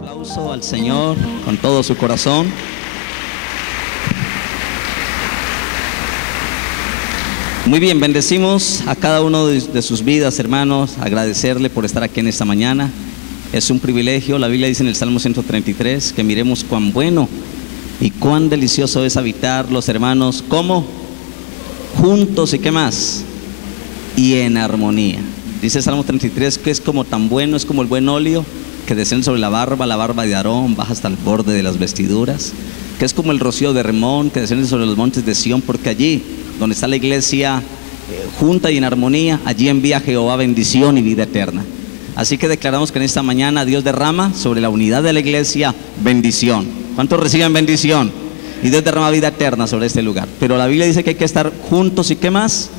Aplauso al Señor con todo su corazón. Muy bien, bendecimos a cada uno de sus vidas, hermanos, agradecerle por estar aquí en esta mañana. Es un privilegio. La Biblia dice en el Salmo 133 que miremos cuán bueno y cuán delicioso es habitar los hermanos, ¿cómo? Juntos y ¿qué más? Y en armonía. Dice el Salmo 33 que es como tan bueno, es como el buen óleo que desciende sobre la barba de Aarón, baja hasta el borde de las vestiduras, que es como el rocío de Hermón que desciende sobre los montes de Sión, porque allí donde está la iglesia junta y en armonía, allí envía Jehová bendición y vida eterna. Así que declaramos que en esta mañana Dios derrama sobre la unidad de la iglesia bendición. ¿Cuántos reciben bendición? Y Dios derrama vida eterna sobre este lugar. Pero la Biblia dice que hay que estar juntos y ¿qué más?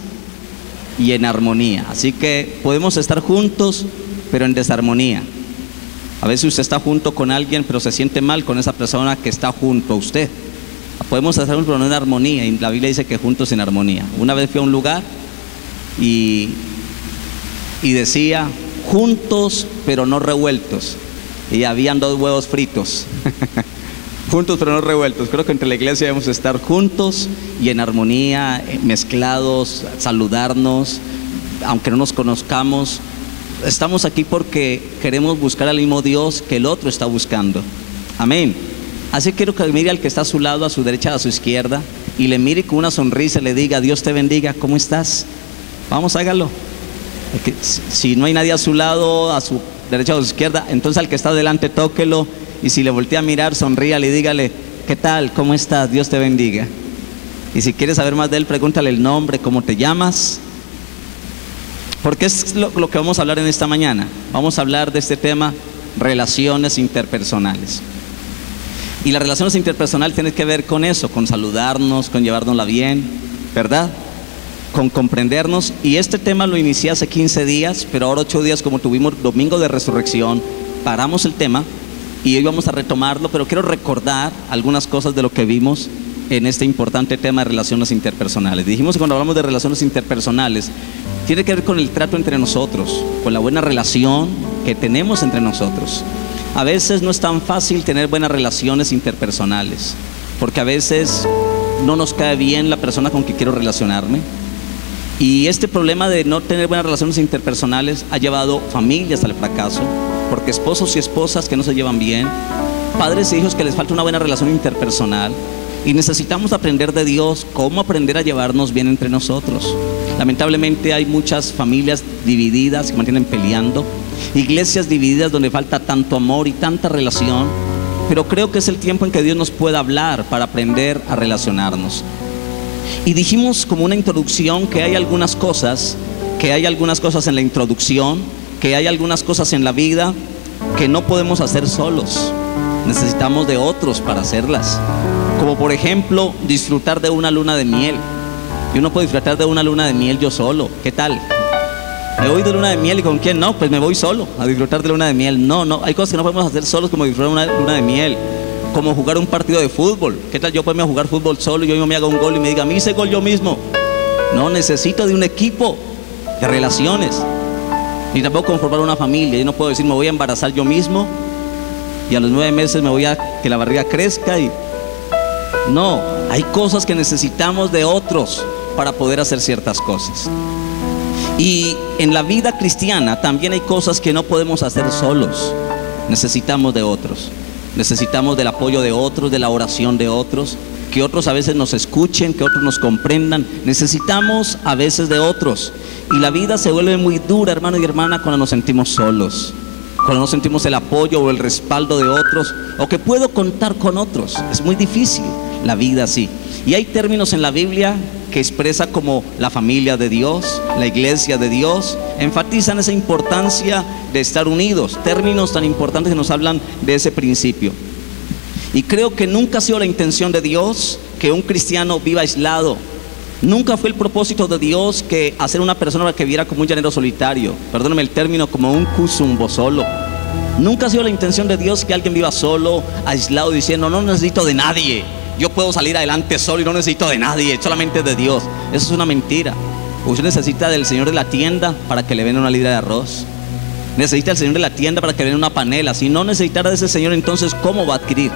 Y en armonía. Así que podemos estar juntos pero en desarmonía. A veces usted está junto con alguien pero se siente mal con esa persona que está junto a usted. Podemos hacer un problema en armonía, y la Biblia dice que juntos en armonía. Una vez fui a un lugar y decía juntos pero no revueltos, y habían 2 huevos fritos. Juntos pero no revueltos. Creo que entre la iglesia debemos estar juntos y en armonía, mezclados, saludarnos, aunque no nos conozcamos. Estamos aquí porque queremos buscar al mismo Dios que el otro está buscando. Amén. Así que quiero que mire al que está a su lado, a su derecha, a su izquierda, y le mire con una sonrisa y le diga: Dios te bendiga, ¿cómo estás? Vamos, hágalo. Si no hay nadie a su lado, a su derecha o a su izquierda, entonces al que está adelante tóquelo, y si le voltea a mirar, sonríale y dígale: ¿qué tal? ¿Cómo estás? Dios te bendiga. Y si quieres saber más de él, pregúntale el nombre, cómo te llamas, porque es lo que vamos a hablar en esta mañana. Vamos a hablar de este tema, relaciones interpersonales. Y las relaciones interpersonales tienen que ver con eso, con saludarnos, con llevárnosla bien, ¿verdad? Con comprendernos. Y este tema lo inicié hace 15 días, pero ahora 8 días, como tuvimos domingo de resurrección, paramos el tema y hoy vamos a retomarlo, pero quiero recordar algunas cosas de lo que vimos en este importante tema de relaciones interpersonales. Dijimos que cuando hablamos de relaciones interpersonales, tiene que ver con el trato entre nosotros, con la buena relación que tenemos entre nosotros. A veces no es tan fácil tener buenas relaciones interpersonales, porque a veces no nos cae bien la persona con que quiero relacionarme. Y este problema de no tener buenas relaciones interpersonales ha llevado familias al fracaso, porque esposos y esposas que no se llevan bien, padres e hijos que les falta una buena relación interpersonal. Y necesitamos aprender de Dios cómo aprender a llevarnos bien entre nosotros. Lamentablemente hay muchas familias divididas que mantienen peleando, iglesias divididas donde falta tanto amor y tanta relación, pero creo que es el tiempo en que Dios nos pueda hablar para aprender a relacionarnos. Y dijimos como una introducción que hay algunas cosas en la introducción, que hay algunas cosas en la vida que no podemos hacer solos, necesitamos de otros para hacerlas. Como por ejemplo, disfrutar de una luna de miel. Yo no puedo disfrutar de una luna de miel yo solo. ¿Qué tal? ¿Me voy de luna de miel y con quién? No, pues me voy solo a disfrutar de luna de miel. No, hay cosas que no podemos hacer solos, como disfrutar de una luna de miel, como jugar un partido de fútbol. ¿Qué tal yo ponerme a jugar fútbol solo y yo mismo me haga un gol y me diga: me hice gol yo mismo? No, necesito de un equipo, de relaciones. Ni tampoco conformar una familia. Yo no puedo decir: me voy a embarazar yo mismo y a los 9 meses me voy a que la barriga crezca y... No, hay cosas que necesitamos de otros para poder hacer ciertas cosas. Y en la vida cristiana también hay cosas que no podemos hacer solos. Necesitamos de otros. Necesitamos del apoyo de otros, de la oración de otros, que otros a veces nos escuchen, que otros nos comprendan. Necesitamos a veces de otros. Y la vida se vuelve muy dura, hermano y hermana, cuando nos sentimos solos, cuando no sentimos el apoyo o el respaldo de otros, o que puedo contar con otros. Es muy difícil la vida así. Y hay términos en la Biblia que expresa como la familia de Dios, la iglesia de Dios, enfatizan esa importancia de estar unidos, términos tan importantes que nos hablan de ese principio. Y creo que nunca ha sido la intención de Dios que un cristiano viva aislado. Nunca fue el propósito de Dios que hacer una persona que viviera como un llanero solitario, perdóname el término, como un cusumbo solo. Nunca ha sido la intención de Dios que alguien viva solo, aislado, diciendo: no necesito de nadie, yo puedo salir adelante solo y no necesito de nadie, solamente de Dios. Eso es una mentira. Usted necesita del señor de la tienda para que le venda una libra de arroz. Necesita del señor de la tienda para que le venda una panela. Si no necesitara de ese señor, entonces ¿cómo va a adquirir?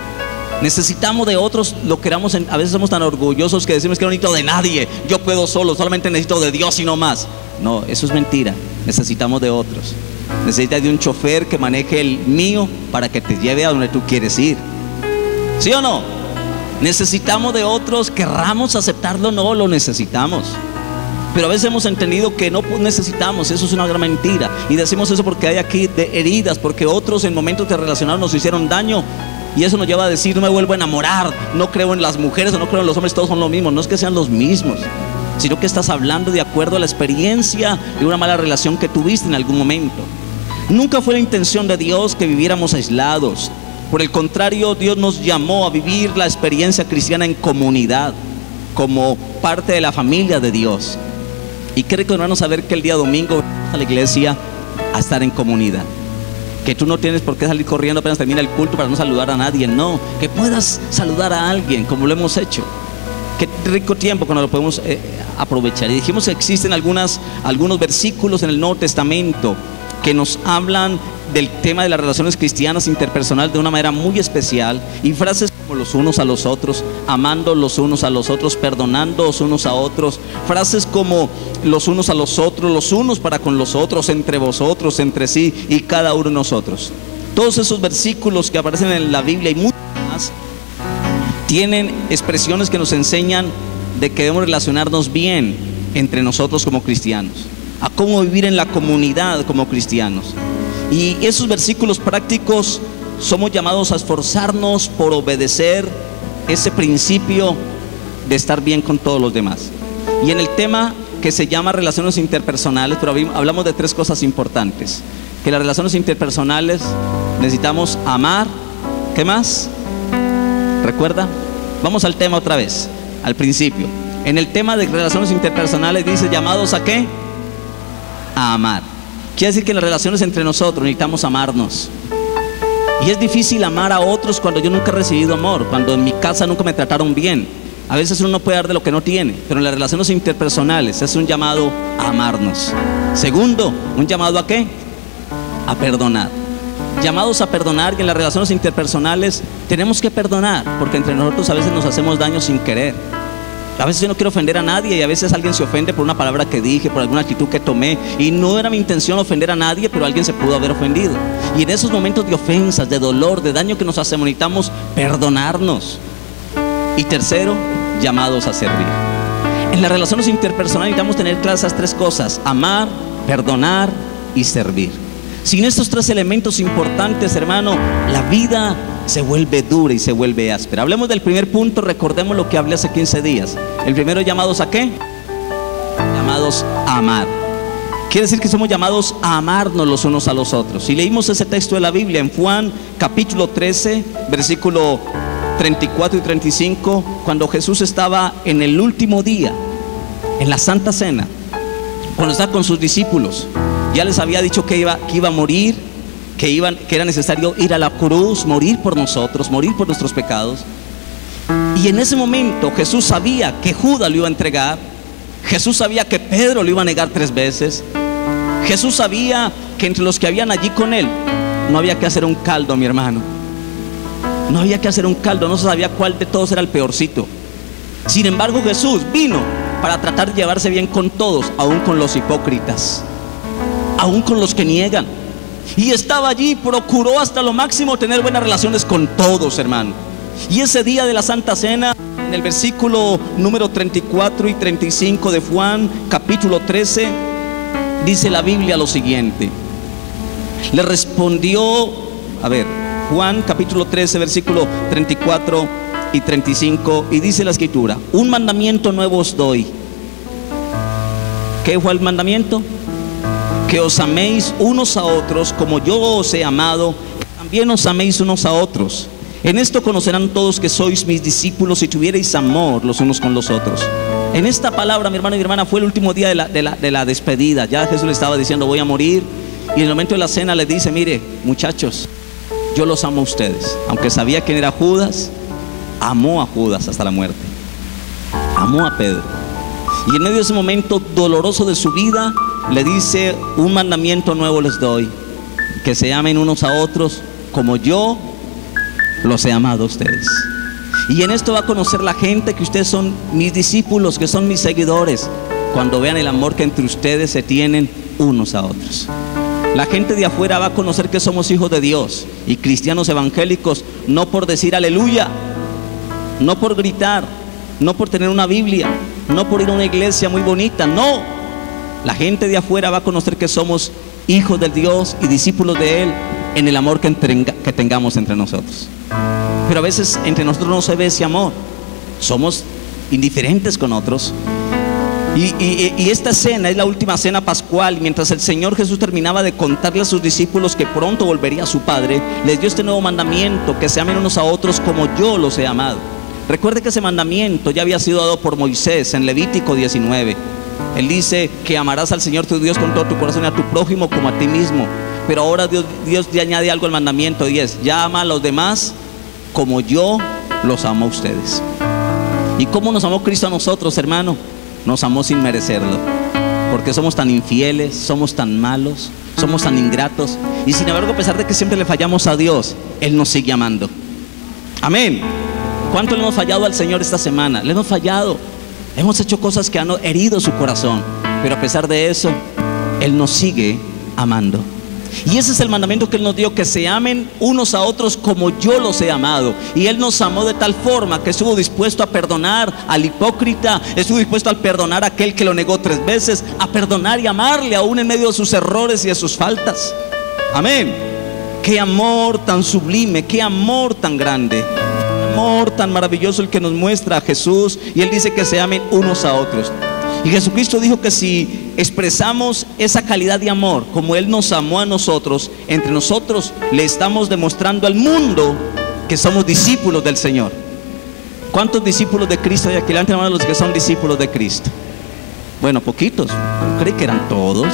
Necesitamos de otros, lo queramos. A veces somos tan orgullosos que decimos que no necesito de nadie, yo puedo solo, solamente necesito de Dios y no más. No, eso es mentira. Necesitamos de otros. Necesitas de un chofer que maneje el mío para que te lleve a donde tú quieres ir. ¿Sí o no? Necesitamos de otros, querramos aceptarlo o no, lo necesitamos. Pero a veces hemos entendido que no necesitamos. Eso es una gran mentira. Y decimos eso porque hay aquí de heridas, porque otros en momentos de relacionar nos hicieron daño. Y eso nos lleva a decir, no me vuelvo a enamorar, no creo en las mujeres o no creo en los hombres, todos son lo mismo. No es que sean los mismos, sino que estás hablando de acuerdo a la experiencia de una mala relación que tuviste en algún momento. Nunca fue la intención de Dios que viviéramos aislados. Por el contrario, Dios nos llamó a vivir la experiencia cristiana en comunidad, como parte de la familia de Dios. Y qué rico, hermano, saber que el día domingo vamos a la iglesia a estar en comunidad. Que tú no tienes por qué salir corriendo apenas termina el culto para no saludar a nadie. No, que puedas saludar a alguien como lo hemos hecho. Qué rico tiempo cuando lo podemos aprovechar. Y dijimos que existen algunos versículos en el Nuevo Testamento que nos hablan del tema de las relaciones cristianas interpersonales de una manera muy especial, y frases como los unos a los otros, amando los unos a los otros, perdonando los unos a otros, frases como los unos a los otros, los unos para con los otros, entre vosotros, entre sí y cada uno de nosotros. Todos esos versículos que aparecen en la Biblia y muchos más tienen expresiones que nos enseñan de que debemos relacionarnos bien entre nosotros como cristianos, a cómo vivir en la comunidad como cristianos. Y esos versículos prácticos somos llamados a esforzarnos por obedecer ese principio de estar bien con todos los demás. Y en el tema que se llama relaciones interpersonales, pero hablamos de tres cosas importantes. Que las relaciones interpersonales necesitamos amar. ¿Qué más? ¿Recuerda? Vamos al tema otra vez, al principio. En el tema de relaciones interpersonales dice llamados ¿a qué? A amar. Quiere decir que en las relaciones entre nosotros necesitamos amarnos. Y es difícil amar a otros cuando yo nunca he recibido amor, cuando en mi casa nunca me trataron bien. A veces uno no puede dar de lo que no tiene, pero en las relaciones interpersonales es un llamado a amarnos. Segundo, un llamado ¿a qué? A perdonar. Llamados a perdonar, y en las relaciones interpersonales tenemos que perdonar, porque entre nosotros a veces nos hacemos daño sin querer. A veces yo no quiero ofender a nadie, y a veces alguien se ofende por una palabra que dije, por alguna actitud que tomé, y no era mi intención ofender a nadie, pero alguien se pudo haber ofendido. Y en esos momentos de ofensas, de dolor, de daño que nos hacemos, necesitamos perdonarnos. Y tercero, llamados a servir. En las relaciones interpersonales necesitamos tener claras esas tres cosas: amar, perdonar y servir. Sin estos tres elementos importantes, hermano, la vida se vuelve dura y se vuelve áspera. Hablemos del primer punto, recordemos lo que hablé hace 15 días. El primero, llamados ¿a qué? Llamados a amar. Quiere decir que somos llamados a amarnos los unos a los otros. Y leímos ese texto de la Biblia en Juan capítulo 13, versículo 34 y 35, cuando Jesús estaba en el último día, en la Santa Cena, cuando estaba con sus discípulos. Ya les había dicho que iba a morir, que era necesario ir a la cruz, morir por nosotros, morir por nuestros pecados. Y en ese momento Jesús sabía que Judas lo iba a entregar. Jesús sabía que Pedro lo iba a negar 3 veces. Jesús sabía que entre los que habían allí con él no había que hacer un caldo, mi hermano. No había que hacer un caldo, no se sabía cuál de todos era el peorcito. Sin embargo, Jesús vino para tratar de llevarse bien con todos, aún con los hipócritas, aún con los que niegan. Y estaba allí, procuró hasta lo máximo tener buenas relaciones con todos, hermano. Y ese día de la Santa Cena, en el versículo número 34 y 35 de Juan capítulo 13, dice la Biblia lo siguiente. Le respondió, Juan capítulo 13, versículo 34 y 35, y dice la Escritura: un mandamiento nuevo os doy. ¿Qué fue el mandamiento? Que os améis unos a otros como yo os he amado, también os améis unos a otros. En esto conocerán todos que sois mis discípulos, si tuvierais amor los unos con los otros. En esta palabra, mi hermano y mi hermana, fue el último día de la despedida. Ya Jesús le estaba diciendo: voy a morir. Y en el momento de la cena le dice: mire, muchachos, yo los amo a ustedes. Aunque sabía quién era Judas, amó a Judas hasta la muerte, amó a Pedro. Y en medio de ese momento doloroso de su vida, le dice: un mandamiento nuevo les doy, que se amen unos a otros como yo los he amado a ustedes. Y en esto va a conocer la gente que ustedes son mis discípulos, que son mis seguidores, cuando vean el amor que entre ustedes se tienen unos a otros. La gente de afuera va a conocer que somos hijos de Dios y cristianos evangélicos, no por decir aleluya, no por gritar, no por tener una Biblia, no por ir a una iglesia muy bonita, no. La gente de afuera va a conocer que somos hijos de Dios y discípulos de Él en el amor que tengamos entre nosotros. Pero a veces entre nosotros no se ve ese amor, somos indiferentes con otros. Y esta cena es la última cena pascual, y mientras el Señor Jesús terminaba de contarle a sus discípulos que pronto volvería a su Padre, les dio este nuevo mandamiento: que se amen unos a otros como yo los he amado. Recuerde que ese mandamiento ya había sido dado por Moisés en Levítico 19. Él dice que amarás al Señor tu Dios con todo tu corazón y a tu prójimo como a ti mismo. Pero ahora Dios le añade algo al mandamiento, y es: ya ama a los demás como yo los amo a ustedes. ¿Y cómo nos amó Cristo a nosotros, hermano? Nos amó sin merecerlo, porque somos tan infieles, somos tan malos, somos tan ingratos, y sin embargo, a pesar de que siempre le fallamos a Dios, Él nos sigue amando. Amén. ¿Cuánto le hemos fallado al Señor esta semana? Le hemos fallado, hemos hecho cosas que han herido su corazón, pero a pesar de eso, Él nos sigue amando. Y ese es el mandamiento que Él nos dio: que se amen unos a otros como yo los he amado. Y Él nos amó de tal forma que estuvo dispuesto a perdonar al hipócrita, estuvo dispuesto a perdonar a aquel que lo negó 3 veces, a perdonar y amarle aún en medio de sus errores y de sus faltas. Amén. Qué amor tan sublime, qué amor tan grande, qué amor tan maravilloso el que nos muestra a Jesús. Y Él dice que se amen unos a otros. Y Jesucristo dijo que si expresamos esa calidad de amor como Él nos amó a nosotros, entre nosotros le estamos demostrando al mundo que somos discípulos del Señor. ¿Cuántos discípulos de Cristo hay aquí? Levanten la mano los que son discípulos de Cristo. Bueno, poquitos, creí que eran todos.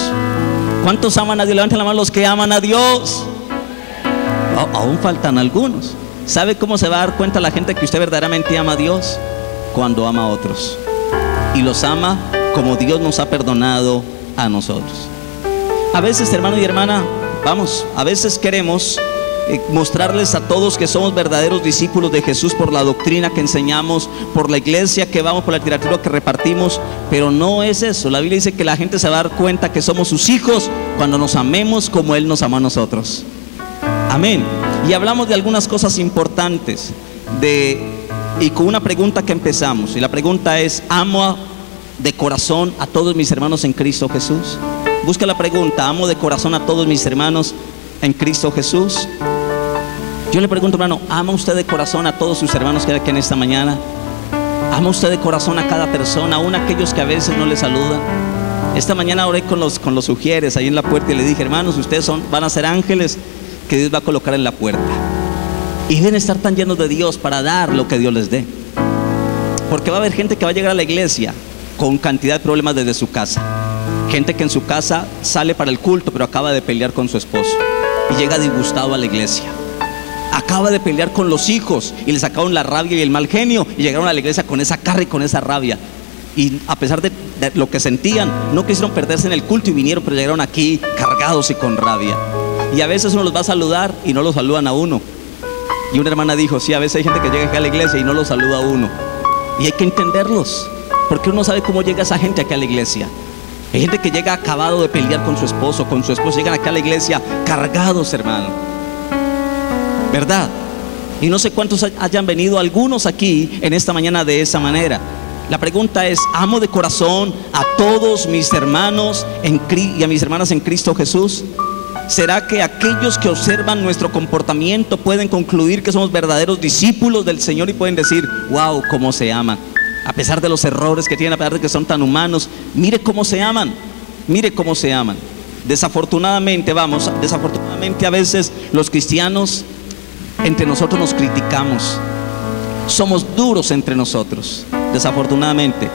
¿Cuántos aman a Dios? Levanten la mano los que aman a Dios. Aún faltan algunos. ¿Sabe cómo se va a dar cuenta la gente que usted verdaderamente ama a Dios? Cuando ama a otros, y los ama como Dios nos ha perdonado a nosotros. A veces, hermano y hermana, a veces queremos mostrarles a todos que somos verdaderos discípulos de Jesús por la doctrina que enseñamos, por la iglesia que vamos, por la literatura que repartimos, pero no es eso. La Biblia dice que la gente se va a dar cuenta que somos sus hijos cuando nos amemos como Él nos amó a nosotros. Amén. Y hablamos de algunas cosas importantes y con una pregunta que empezamos, y la pregunta es: ¿amo de corazón a todos mis hermanos en Cristo Jesús? Busca la pregunta: ¿amo de corazón a todos mis hermanos en Cristo Jesús? Yo le pregunto, hermano, ¿ama usted de corazón a todos sus hermanos que hay aquí en esta mañana? ¿Ama usted de corazón a cada persona, aún a aquellos que a veces no le saludan? Esta mañana oré con los sugieres ahí en la puerta y le dije: hermanos, ustedes van a ser ángeles que Dios va a colocar en la puerta, y deben estar tan llenos de Dios para dar lo que Dios les dé, porque va a haber gente que va a llegar a la iglesia con cantidad de problemas desde su casa. Gente que en su casa sale para el culto, pero acaba de pelear con su esposo y llega disgustado a la iglesia. Acaba de pelear con los hijos y le sacaron la rabia y el mal genio, y llegaron a la iglesia con esa carga y con esa rabia. Y a pesar de lo que sentían, no quisieron perderse en el culto y vinieron, pero llegaron aquí cargados y con rabia. Y a veces uno los va a saludar y no los saludan a uno. Y una hermana dijo: sí, a veces hay gente que llega aquí a la iglesia y no los saluda a uno. Y hay que entenderlos, porque uno sabe cómo llega esa gente aquí a la iglesia. Hay gente que llega acabado de pelear con su esposo, llegan aquí a la iglesia cargados, hermano, ¿verdad? Y no sé cuántos hayan venido, algunos aquí en esta mañana de esa manera. La pregunta es: ¿amo de corazón a todos mis hermanos y a mis hermanas en Cristo Jesús? ¿Será que aquellos que observan nuestro comportamiento pueden concluir que somos verdaderos discípulos del Señor y pueden decir: wow, cómo se aman? A pesar de los errores que tienen, a pesar de que son tan humanos, mire cómo se aman, mire cómo se aman. Desafortunadamente a veces los cristianos entre nosotros nos criticamos, somos duros entre nosotros, desafortunadamente.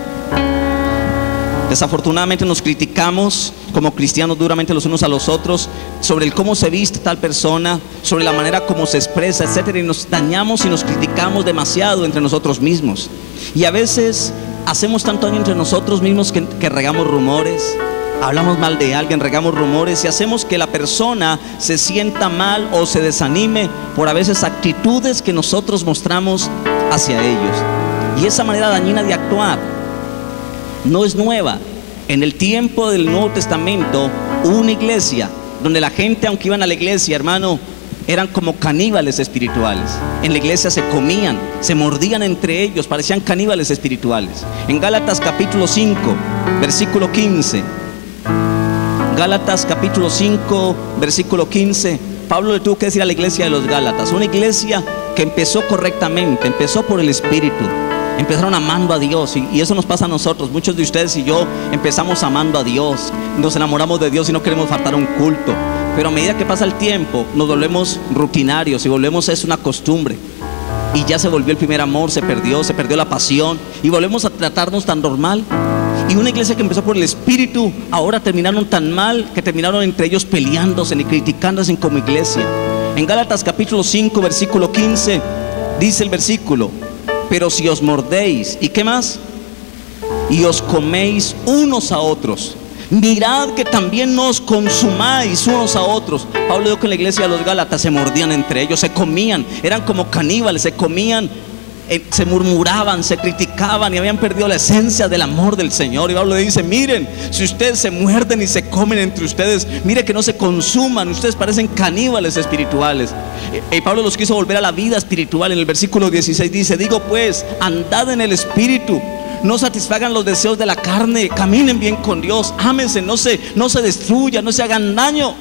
Desafortunadamente nos criticamos como cristianos duramente los unos a los otros sobre el cómo se viste tal persona, sobre la manera como se expresa, etcétera, y nos dañamos y nos criticamos demasiado entre nosotros mismos. Y a veces hacemos tanto daño entre nosotros mismos que regamos rumores, hablamos mal de alguien, regamos rumores y hacemos que la persona se sienta mal o se desanime por a veces actitudes que nosotros mostramos hacia ellos. Y esa manera dañina de actuar no es nueva. En el tiempo del Nuevo Testamento hubo una iglesia donde la gente, aunque iban a la iglesia, hermano, eran como caníbales espirituales. En la iglesia se comían, se mordían entre ellos, parecían caníbales espirituales. En Gálatas capítulo 5, versículo 15, Gálatas capítulo 5, versículo 15, Pablo le tuvo que decir a la iglesia de los Gálatas, una iglesia que empezó correctamente, empezó por el Espíritu, empezaron amando a Dios, y eso nos pasa a nosotros. Muchos de ustedes y yo empezamos amando a Dios, nos enamoramos de Dios y no queremos faltar a un culto, pero a medida que pasa el tiempo nos volvemos rutinarios y volvemos, es una costumbre, y ya se volvió el primer amor, se perdió la pasión y volvemos a tratarnos tan normal. Y una iglesia que empezó por el Espíritu, ahora terminaron tan mal que terminaron entre ellos peleándose y criticándose como iglesia. En Gálatas capítulo 5, versículo 15, dice el versículo: pero si os mordéis, ¿y qué más? Y os coméis unos a otros, mirad que también no os consumáis unos a otros. Pablo dijo que en la iglesia de los Gálatas se mordían entre ellos, se comían, eran como caníbales, se comían, se murmuraban, se criticaban y habían perdido la esencia del amor del Señor. Y Pablo le dice: miren, si ustedes se muerden y se comen entre ustedes, mire que no se consuman, ustedes parecen caníbales espirituales. Y Pablo los quiso volver a la vida espiritual. En el versículo 16 dice: digo pues, andad en el Espíritu, no satisfagan los deseos de la carne, caminen bien con Dios, ámense, no se destruyan, no se hagan daño.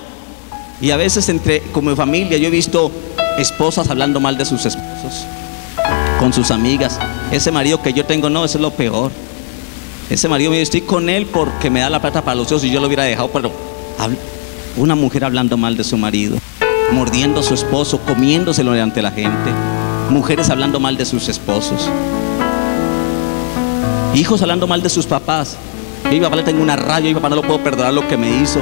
Y a veces como familia yo he visto esposas hablando mal de sus esposos con sus amigas. Ese marido que yo tengo, no, eso es lo peor. Ese marido mío, estoy con él porque me da la plata para los hijos y yo lo hubiera dejado. Pero una mujer hablando mal de su marido, mordiendo a su esposo, comiéndoselo delante de la gente. Mujeres hablando mal de sus esposos, hijos hablando mal de sus papás. Yo a mi papá le tengo una rabia, a mi papá no lo puedo perdonar lo que me hizo.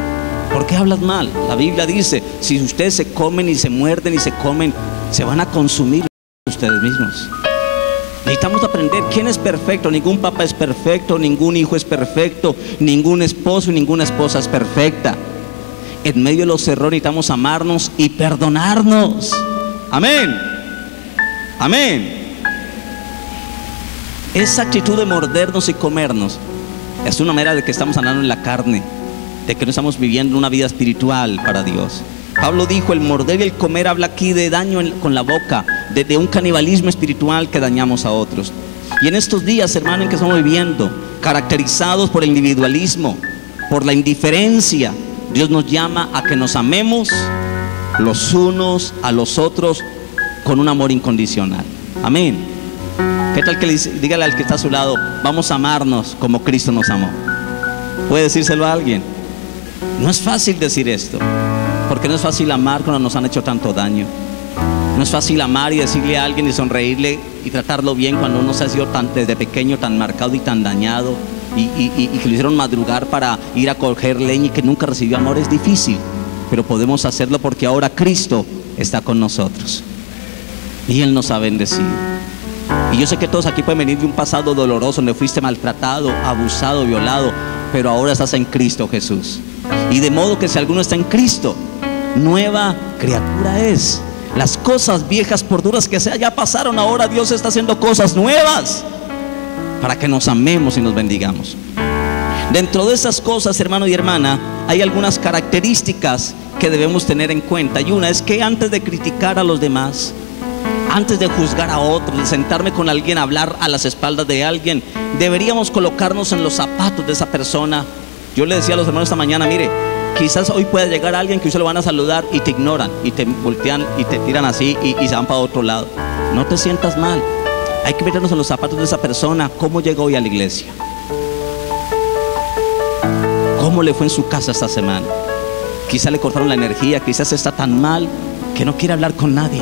¿Por qué hablas mal? La Biblia dice: si ustedes se comen y se muerden y se comen, se van a consumir ustedes mismos. Necesitamos aprender quién es perfecto. Ningún papá es perfecto, ningún hijo es perfecto, ningún esposo y ninguna esposa es perfecta. En medio de los errores necesitamos amarnos y perdonarnos. Amén. Amén. Esa actitud de mordernos y comernos es una manera de que estamos andando en la carne, de que no estamos viviendo una vida espiritual para Dios. Pablo dijo: el morder y el comer habla aquí de daño con la boca, de un canibalismo espiritual que dañamos a otros. Y en estos días, hermano, en que estamos viviendo, caracterizados por el individualismo, por la indiferencia, Dios nos llama a que nos amemos los unos a los otros con un amor incondicional. Amén. ¿Qué tal que dígale al que está a su lado: vamos a amarnos como Cristo nos amó? ¿Puede decírselo a alguien? No es fácil decir esto, porque no es fácil amar cuando nos han hecho tanto daño. No es fácil amar y decirle a alguien y sonreírle y tratarlo bien cuando uno se ha sido desde pequeño tan marcado y tan dañado, y que lo hicieron madrugar para ir a coger leña y que nunca recibió amor. Es difícil, pero podemos hacerlo porque ahora Cristo está con nosotros y Él nos ha bendecido. Y yo sé que todos aquí pueden venir de un pasado doloroso donde fuiste maltratado, abusado, violado, pero ahora estás en Cristo Jesús. Y de modo que si alguno está en Cristo, nueva criatura es. Las cosas viejas, por duras que sean, ya pasaron. Ahora Dios está haciendo cosas nuevas para que nos amemos y nos bendigamos. Dentro de esas cosas, hermano y hermana, hay algunas características que debemos tener en cuenta. Y una es que antes de criticar a los demás, antes de juzgar a otros, de sentarme con alguien a hablar a las espaldas de alguien, deberíamos colocarnos en los zapatos de esa persona. Yo le decía a los hermanos esta mañana: mire, quizás hoy pueda llegar alguien que usted lo van a saludar y te ignoran y te voltean y te tiran así y se van para otro lado. No te sientas mal. Hay que meternos en los zapatos de esa persona. ¿Cómo llegó hoy a la iglesia? ¿Cómo le fue en su casa esta semana? Quizás le cortaron la energía, quizás está tan mal que no quiere hablar con nadie.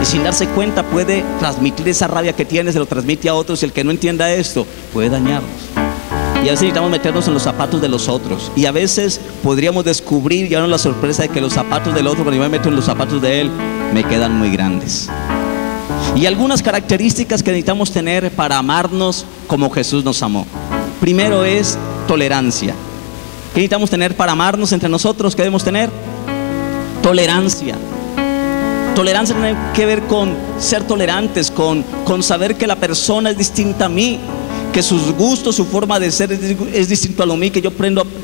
Y sin darse cuenta puede transmitir esa rabia que tiene, se lo transmite a otros, y el que no entienda esto puede dañarnos. Y a veces necesitamos meternos en los zapatos de los otros. Y a veces podríamos descubrir, llevarnos la sorpresa de que los zapatos del otro, cuando yo me meto en los zapatos de él, me quedan muy grandes. Y algunas características que necesitamos tener para amarnos como Jesús nos amó. Primero es tolerancia. ¿Qué necesitamos tener para amarnos entre nosotros? ¿Qué debemos tener? Tolerancia. Tolerancia tiene que ver con ser tolerantes, con saber que la persona es distinta a mí, que sus gustos, su forma de ser es distinto a lo mío, que yo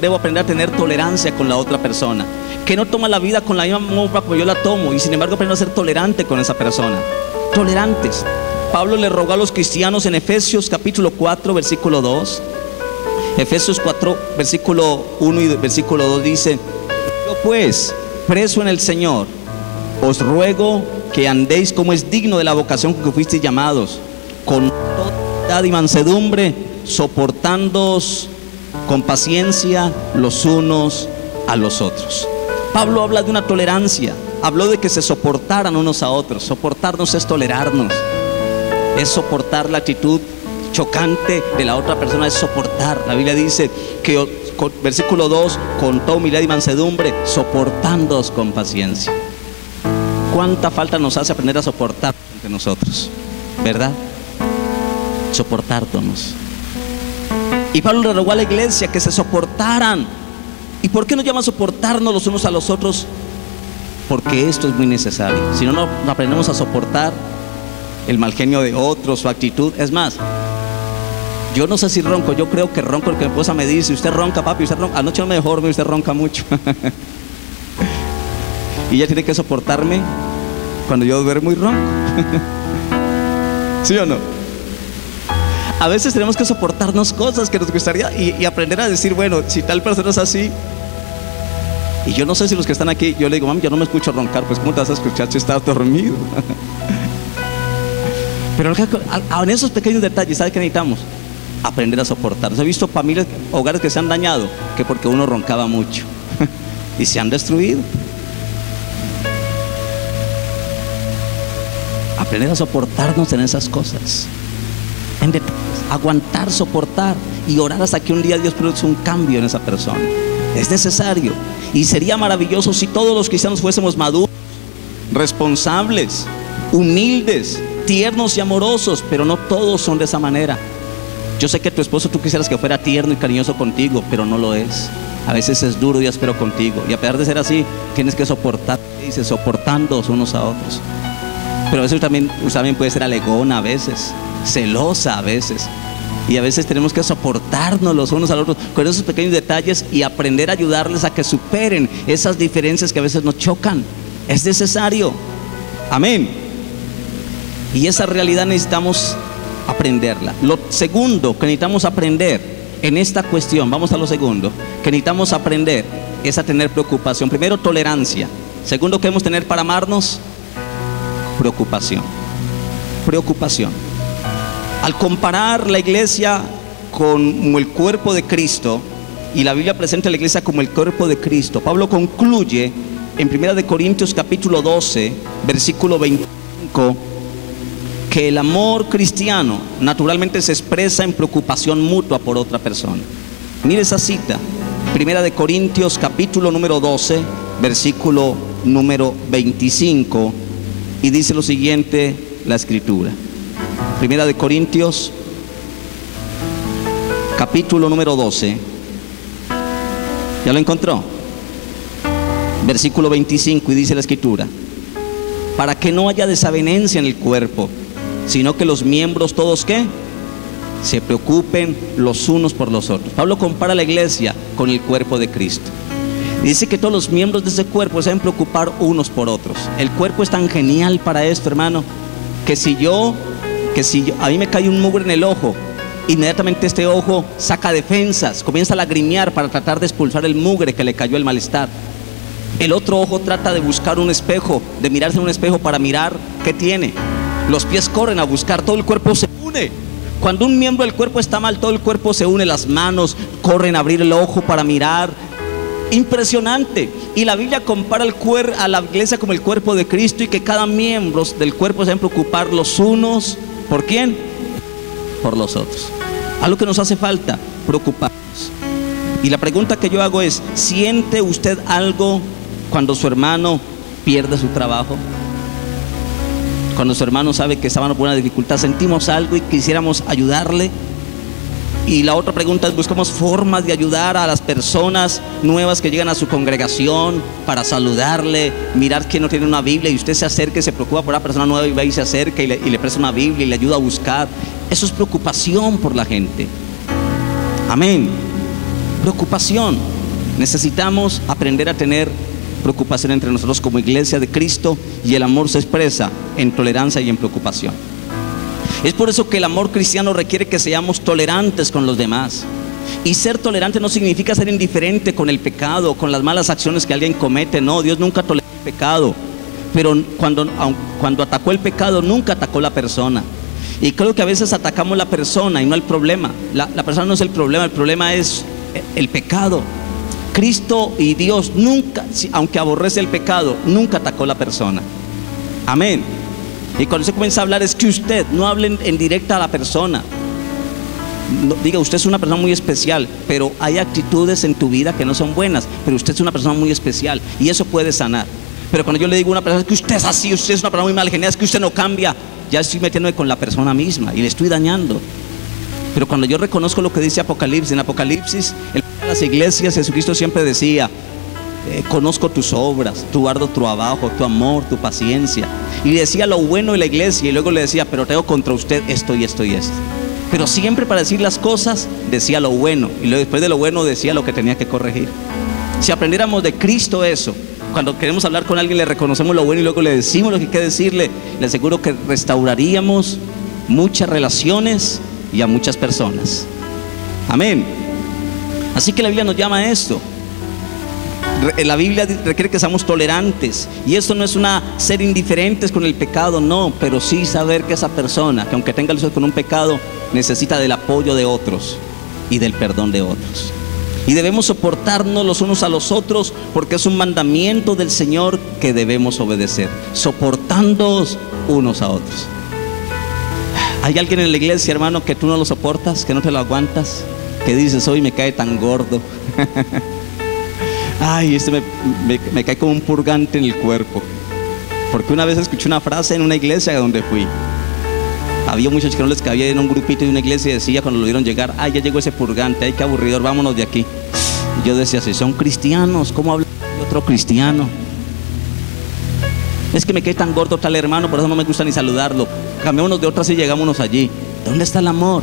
debo aprender a tener tolerancia con la otra persona, que no toma la vida con la misma mopa como yo la tomo, y sin embargo aprendo a ser tolerante con esa persona. Tolerantes. Pablo le rogó a los cristianos en Efesios capítulo 4 versículo 2. Efesios 4 versículo 1 y versículo 2 dice: yo pues, preso en el Señor, os ruego que andéis como es digno de la vocación con que fuisteis llamados, con toda humildad y mansedumbre, soportándoos con paciencia los unos a los otros. Pablo habla de una tolerancia, habló de que se soportaran unos a otros. Soportarnos es tolerarnos, es soportar la actitud chocante de la otra persona, es soportar. La Biblia dice que, versículo 2, con toda humildad y mansedumbre, soportándoos con paciencia. ¿Cuánta falta nos hace aprender a soportar entre nosotros? ¿Verdad? Soportándonos. Y Pablo le rogó a la iglesia que se soportaran. ¿Y por qué nos llama a soportarnos los unos a los otros? Porque esto es muy necesario. Si no, no aprendemos a soportar el mal genio de otros, su actitud. Es más, yo no sé si ronco, yo creo que ronco, porque mi esposa me dice: usted ronca, papi, usted ronca. Anoche no me dejó dormir, usted ronca mucho. Y ella tiene que soportarme cuando yo duermo y ronco. ¿Sí o no? A veces tenemos que soportarnos cosas que nos gustaría y aprender a decir: bueno, si tal persona es así. Y yo no sé si los que están aquí, yo le digo: mami, yo no me escucho roncar. Pues ¿cómo te vas a escuchar si estás dormido? Pero en esos pequeños detalles, ¿sabes qué necesitamos? Aprender a soportarnos. He visto familias, hogares que se han dañado, que porque uno roncaba mucho y se han destruido. Aprender a soportarnos en esas cosas, en detalles, aguantar, soportar y orar hasta que un día Dios produce un cambio en esa persona. Es necesario. Y sería maravilloso si todos los cristianos fuésemos maduros, responsables, humildes, tiernos y amorosos. Pero no todos son de esa manera. Yo sé que tu esposo, tú quisieras que fuera tierno y cariñoso contigo, pero no lo es. A veces es duro y áspero contigo, y a pesar de ser así, tienes que soportar. Dice: soportándoos unos a otros. Pero a veces también puede ser alegona, a veces celosa, a veces. Y a veces tenemos que soportarnos los unos a los otros con esos pequeños detalles y aprender a ayudarles a que superen esas diferencias que a veces nos chocan. Es necesario. Amén. Y esa realidad necesitamos aprenderla. Lo segundo que necesitamos aprender en esta cuestión, vamos a lo segundo, que necesitamos aprender es a tener preocupación. Primero, tolerancia. Segundo, ¿qué debemos tener para amarnos? Preocupación. Preocupación. Al comparar la iglesia como el cuerpo de Cristo, y la Biblia presenta a la iglesia como el cuerpo de Cristo, Pablo concluye en 1 Corintios capítulo 12 versículo 25 que el amor cristiano naturalmente se expresa en preocupación mutua por otra persona. Mire esa cita, 1 Corintios capítulo número 12 versículo número 25, y dice lo siguiente la escritura. 1 Corintios capítulo número 12. ¿Ya lo encontró? Versículo 25, y dice la escritura: para que no haya desavenencia en el cuerpo, sino que los miembros todos, ¿qué? Se preocupen los unos por los otros. Pablo compara a la iglesia con el cuerpo de Cristo. Dice que todos los miembros de ese cuerpo se deben preocupar unos por otros. El cuerpo es tan genial para esto, hermano, que si a mí me cae un mugre en el ojo, inmediatamente este ojo saca defensas, comienza a lagrimear para tratar de expulsar el mugre que le cayó, el malestar. El otro ojo trata de buscar un espejo, de mirarse en un espejo para mirar qué tiene. Los pies corren a buscar, todo el cuerpo se une. Cuando un miembro del cuerpo está mal, todo el cuerpo se une, las manos corren a abrir el ojo para mirar. Impresionante. Y la Biblia compara a la iglesia como el cuerpo de Cristo, y que cada miembro del cuerpo se deben preocupar los unos, ¿por quién? Por los otros. Algo que nos hace falta, preocuparnos. Y la pregunta que yo hago es, ¿siente usted algo cuando su hermano pierde su trabajo? Cuando su hermano sabe que estaban por una dificultad, ¿sentimos algo y quisiéramos ayudarle? Y la otra pregunta es, buscamos formas de ayudar a las personas nuevas que llegan a su congregación para saludarle, mirar quién no tiene una Biblia y usted se acerca y se preocupa por una persona nueva y va y se acerca y le presta una Biblia y le ayuda a buscar. Eso es preocupación por la gente. Amén. Preocupación. Necesitamos aprender a tener preocupación entre nosotros como iglesia de Cristo, y el amor se expresa en tolerancia y en preocupación. Es por eso que el amor cristiano requiere que seamos tolerantes con los demás. Y ser tolerante no significa ser indiferente con el pecado, con las malas acciones que alguien comete. No, Dios nunca tolera el pecado. Pero cuando atacó el pecado, nunca atacó la persona. Y creo que a veces atacamos la persona y no el problema. La persona no es el problema es el pecado. Cristo y Dios nunca, aunque aborrece el pecado, nunca atacó la persona. Amén. Y cuando usted comienza a hablar, es que usted no hable en directa a la persona. No, diga, usted es una persona muy especial, pero hay actitudes en tu vida que no son buenas, pero usted es una persona muy especial y eso puede sanar. Pero cuando yo le digo a una persona que usted es así, usted es una persona muy mal genial, es que usted no cambia, ya estoy metiéndome con la persona misma y le estoy dañando. Pero cuando yo reconozco lo que dice Apocalipsis, en Apocalipsis, en las iglesias, Jesucristo siempre decía: conozco tus obras, tu arduo trabajo, tu amor, tu paciencia. Y decía lo bueno de la iglesia y luego le decía: pero tengo contra usted esto y esto y esto. Pero siempre para decir las cosas decía lo bueno, y luego después de lo bueno decía lo que tenía que corregir. Si aprendiéramos de Cristo eso, cuando queremos hablar con alguien le reconocemos lo bueno y luego le decimos lo que hay que decirle, le aseguro que restauraríamos muchas relaciones y a muchas personas. Amén. Así que la Biblia nos llama a esto. La Biblia requiere que seamos tolerantes, y esto no es ser indiferentes con el pecado, no, pero sí saber que esa persona, que aunque tenga lucha con un pecado, necesita del apoyo de otros y del perdón de otros. Y debemos soportarnos los unos a los otros, porque es un mandamiento del Señor que debemos obedecer, soportándonos unos a otros. ¿Hay alguien en la iglesia, hermano, que tú no lo soportas, que no te lo aguantas, que dices: hoy me cae tan gordo? Ay, me cae como un purgante en el cuerpo. Porque una vez escuché una frase en una iglesia donde fui. Había muchos que no les cabía en un grupito de una iglesia, y decía cuando lo vieron llegar: ay, ya llegó ese purgante, ay, qué aburridor, vámonos de aquí. Y yo decía: si son cristianos, ¿cómo hablan de otro cristiano? Es que me cae tan gordo tal hermano, por eso no me gusta ni saludarlo. Cambiémonos de otras y llegámonos allí. ¿Dónde está el amor?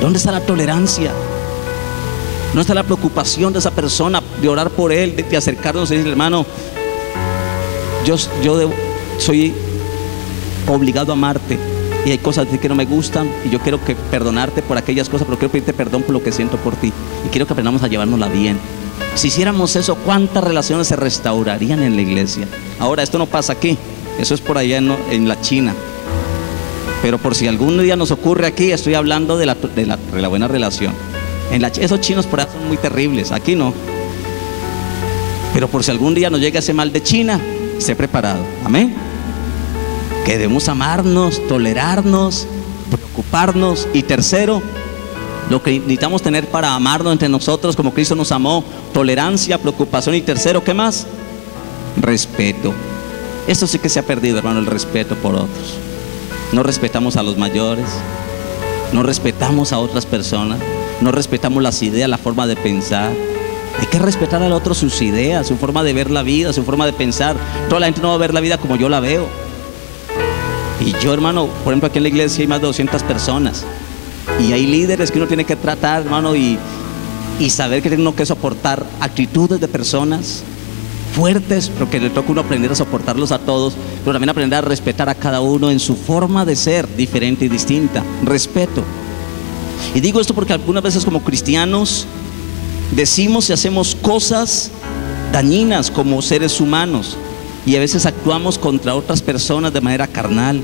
¿Dónde está la tolerancia? ¿Dónde está la preocupación de esa persona, de orar por él, de acercarnos y decir: hermano, yo soy obligado a amarte, y hay cosas de ti que no me gustan, y yo quiero perdonarte por aquellas cosas, pero quiero pedirte perdón por lo que siento por ti, y quiero que aprendamos a llevárnosla bien. Si hiciéramos eso, ¿cuántas relaciones se restaurarían en la iglesia? Ahora, esto no pasa aquí, eso es por allá en la China. Pero por si algún día nos ocurre aquí, estoy hablando de la buena relación. Esos chinos por ahí son muy terribles, aquí no. Pero por si algún día nos llega ese mal de China, esté preparado. Amén. Que debemos amarnos, tolerarnos, preocuparnos. Y tercero, lo que necesitamos tener para amarnos entre nosotros como Cristo nos amó: tolerancia, preocupación. Y tercero, ¿qué más? Respeto. Esto sí que se ha perdido, hermano, el respeto por otros. No respetamos a los mayores, no respetamos a otras personas, no respetamos las ideas, la forma de pensar. Hay que respetar al otro sus ideas, su forma de ver la vida, su forma de pensar. Toda la gente no va a ver la vida como yo la veo. Y yo, hermano, por ejemplo, aquí en la iglesia hay más de 200 personas, y hay líderes que uno tiene que tratar, hermano, y saber que tiene uno que soportar actitudes de personas fuertes, pero que le toca a uno aprender a soportarlos a todos, pero también aprender a respetar a cada uno en su forma de ser diferente y distinta. Respeto. Y digo esto porque algunas veces como cristianos decimos y hacemos cosas dañinas como seres humanos, y a veces actuamos contra otras personas de manera carnal.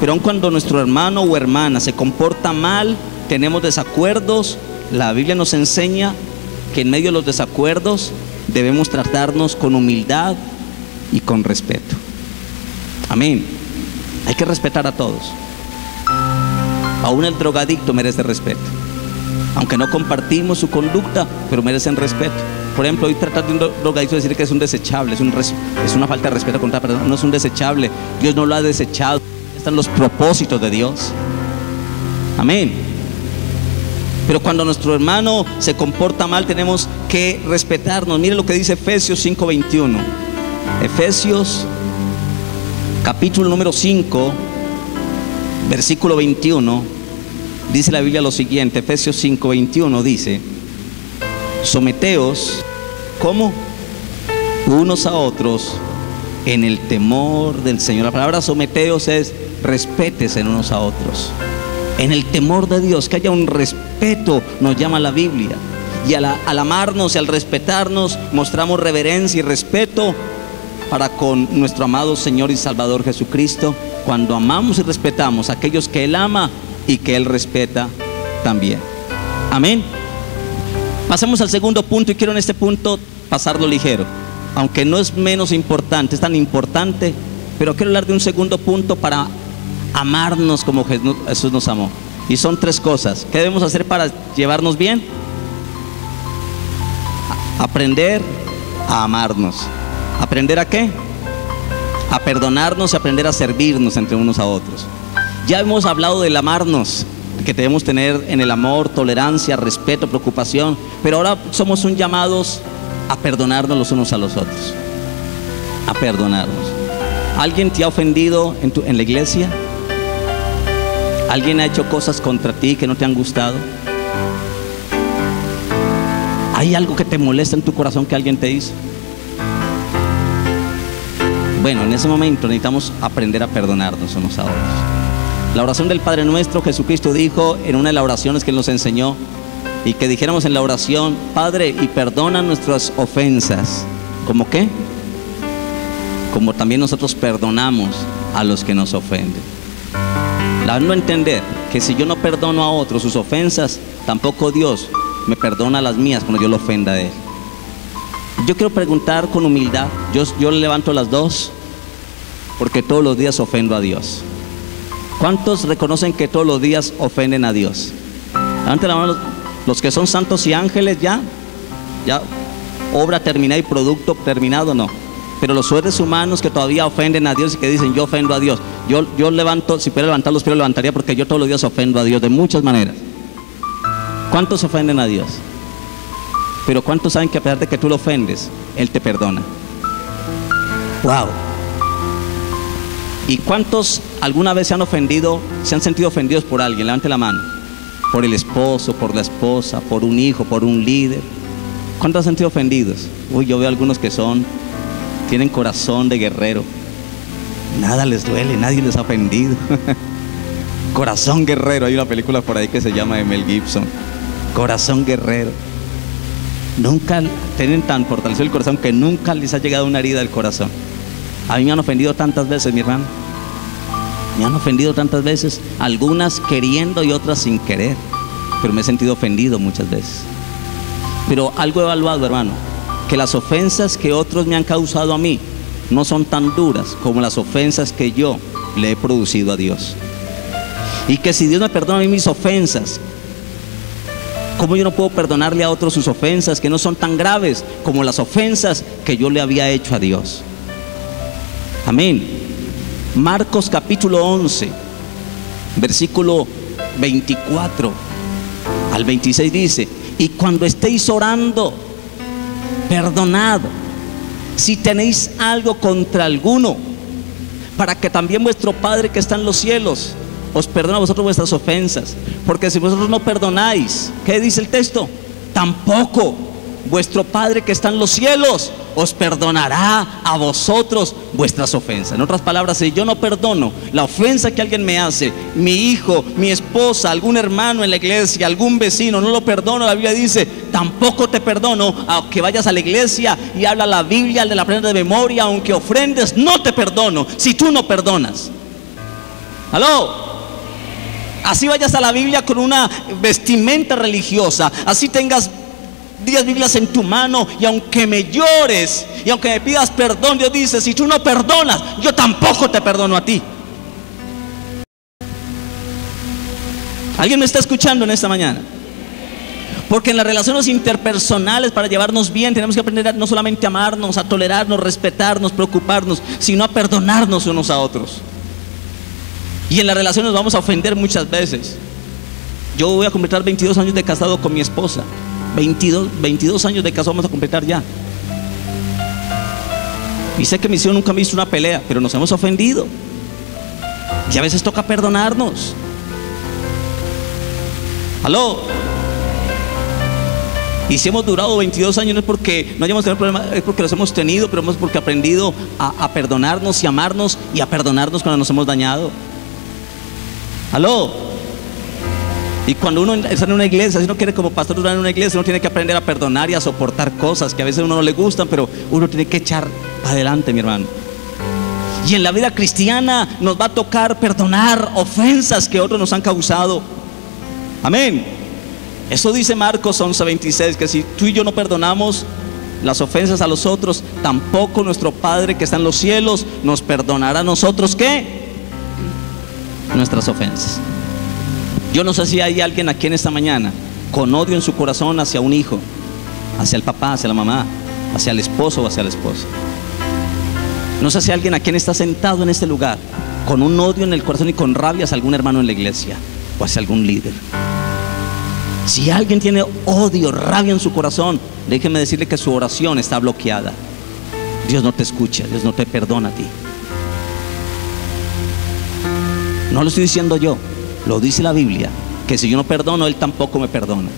Pero aun cuando nuestro hermano o hermana se comporta mal, tenemos desacuerdos, la Biblia nos enseña que en medio de los desacuerdos debemos tratarnos con humildad y con respeto. Amén. Hay que respetar a todos. Aún el drogadicto merece respeto. aunque no compartimos su conducta, pero merecen respeto. Por ejemplo, hoy tratar de un drogadicto decir que es un desechable, es una falta de respeto contra la persona. No es un desechable, Dios no lo ha desechado. Están los propósitos de Dios. Amén. Pero cuando nuestro hermano se comporta mal, tenemos que respetarnos. Mire lo que dice Efesios 5:21. Efesios capítulo número 5, versículo 21. Dice la Biblia lo siguiente. Efesios 5:21 dice: someteos, ¿cómo? Unos a otros en el temor del Señor. La palabra someteos es respétese unos a otros. En el temor de Dios, que haya un respeto, nos llama la Biblia. Y al amarnos y al respetarnos, mostramos reverencia y respeto para con nuestro amado Señor y Salvador Jesucristo. Cuando amamos y respetamos a aquellos que Él ama y que Él respeta también. Amén. Pasemos al segundo punto, y quiero en este punto pasarlo ligero, aunque no es menos importante, es tan importante, pero quiero hablar de un segundo punto para amarnos como Jesús nos amó. Y son tres cosas. ¿Qué debemos hacer para llevarnos bien? Aprender a amarnos. ¿Aprender a qué? A perdonarnos y aprender a servirnos entre unos a otros. Ya hemos hablado del amarnos, que debemos tener en el amor, tolerancia, respeto, preocupación, pero ahora somos llamados a perdonarnos los unos a los otros. A perdonarnos. ¿Alguien te ha ofendido en la iglesia? ¿Alguien ha hecho cosas contra ti que no te han gustado? ¿Hay algo que te molesta en tu corazón que alguien te hizo? Bueno, en ese momento necesitamos aprender a perdonarnos unos a otros. La oración del Padre Nuestro, Jesucristo dijo en una de las oraciones que Él nos enseñó, y que dijéramos en la oración: Padre, y perdona nuestras ofensas. ¿Cómo qué? Como también nosotros perdonamos a los que nos ofenden. Dando a entender que si yo no perdono a otros sus ofensas, tampoco Dios me perdona las mías cuando yo lo ofenda a Él. Yo quiero preguntar con humildad. Yo le levanto las dos, porque todos los días ofendo a Dios. ¿Cuántos reconocen que todos los días ofenden a Dios? Levanten la mano los que son santos y ángeles. Ya obra terminada y producto terminado, no. Pero los seres humanos que todavía ofenden a Dios y que dicen: yo ofendo a Dios. Yo levanto, si pudiera levantar los pies, lo levantaría, porque yo todos los días ofendo a Dios de muchas maneras. ¿Cuántos ofenden a Dios? Pero ¿cuántos saben que a pesar de que tú lo ofendes, Él te perdona? ¡Wow! ¿Y cuántos alguna vez se han ofendido, se han sentido ofendidos por alguien? Levante la mano. Por el esposo, por la esposa, por un hijo, por un líder. ¿Cuántos han sentido ofendidos? Uy, yo veo algunos que tienen corazón de guerrero. Nada les duele, nadie les ha ofendido. Corazón guerrero. Hay una película por ahí que se llama de Mel Gibson. Corazón guerrero. Nunca tienen tan fortalecido el corazón que nunca les ha llegado una herida del corazón. A mí me han ofendido tantas veces, mi hermano. Me han ofendido tantas veces, algunas queriendo y otras sin querer, pero me he sentido ofendido muchas veces. Pero algo he evaluado, hermano, que las ofensas que otros me han causado a mí no son tan duras como las ofensas que yo le he producido a Dios. Y que si Dios me perdona a mí mis ofensas, ¿cómo yo no puedo perdonarle a otros sus ofensas, que no son tan graves como las ofensas que yo le había hecho a Dios? Amén. Marcos capítulo 11, versículo 24 al 26 dice: y cuando estéis orando, perdonad si tenéis algo contra alguno, para que también vuestro Padre que está en los cielos os perdone a vosotros vuestras ofensas. Porque si vosotros no perdonáis, ¿qué dice el texto? Tampoco vuestro Padre que está en los cielos os perdonará a vosotros vuestras ofensas. En otras palabras, si yo no perdono la ofensa que alguien me hace, mi hijo, mi esposa, algún hermano en la iglesia, algún vecino, no lo perdono, la Biblia dice: tampoco te perdono aunque vayas a la iglesia y habla la Biblia, la aprendas de memoria, aunque ofrendes, no te perdono si tú no perdonas. ¿Aló? Así vayas a la Biblia con una vestimenta religiosa, así tengas 10 Biblias en tu mano, y aunque me llores y aunque me pidas perdón, Dios dice: si tú no perdonas, yo tampoco te perdono a ti. ¿Alguien me está escuchando en esta mañana? Porque en las relaciones interpersonales, para llevarnos bien, tenemos que aprender no solamente a amarnos, a tolerarnos, respetarnos, preocuparnos, sino a perdonarnos unos a otros. Y en las relaciones nos vamos a ofender muchas veces. Yo voy a completar 22 años de casado con mi esposa. 22 años de casado vamos a completar ya. Y sé que mi hijo nunca me hizo una pelea, pero nos hemos ofendido. Y a veces toca perdonarnos. ¿Aló? Y si hemos durado 22 años no es porque no hayamos tenido problemas, es porque los hemos tenido, pero hemos porque aprendido a perdonarnos y amarnos y a perdonarnos cuando nos hemos dañado. ¿Aló? Y cuando uno está en una iglesia, si uno quiere como pastor durar en una iglesia, uno tiene que aprender a perdonar y a soportar cosas que a veces a uno no le gustan, pero uno tiene que echar adelante, mi hermano. Y en la vida cristiana nos va a tocar perdonar ofensas que otros nos han causado. Amén. Eso dice Marcos 11:26, que si tú y yo no perdonamos las ofensas a los otros, tampoco nuestro Padre que está en los cielos nos perdonará a nosotros, ¿qué? Nuestras ofensas. Yo no sé si hay alguien aquí en esta mañana con odio en su corazón hacia un hijo, hacia el papá, hacia la mamá, hacia el esposo o hacia la esposa. No sé si hay alguien aquí está sentado en este lugar con un odio en el corazón y con rabia hacia algún hermano en la iglesia o hacia algún líder. Si alguien tiene odio, rabia en su corazón, déjeme decirle que su oración está bloqueada. Dios no te escucha, Dios no te perdona a ti. No lo estoy diciendo yo, lo dice la Biblia, que si yo no perdono, Él tampoco me perdona.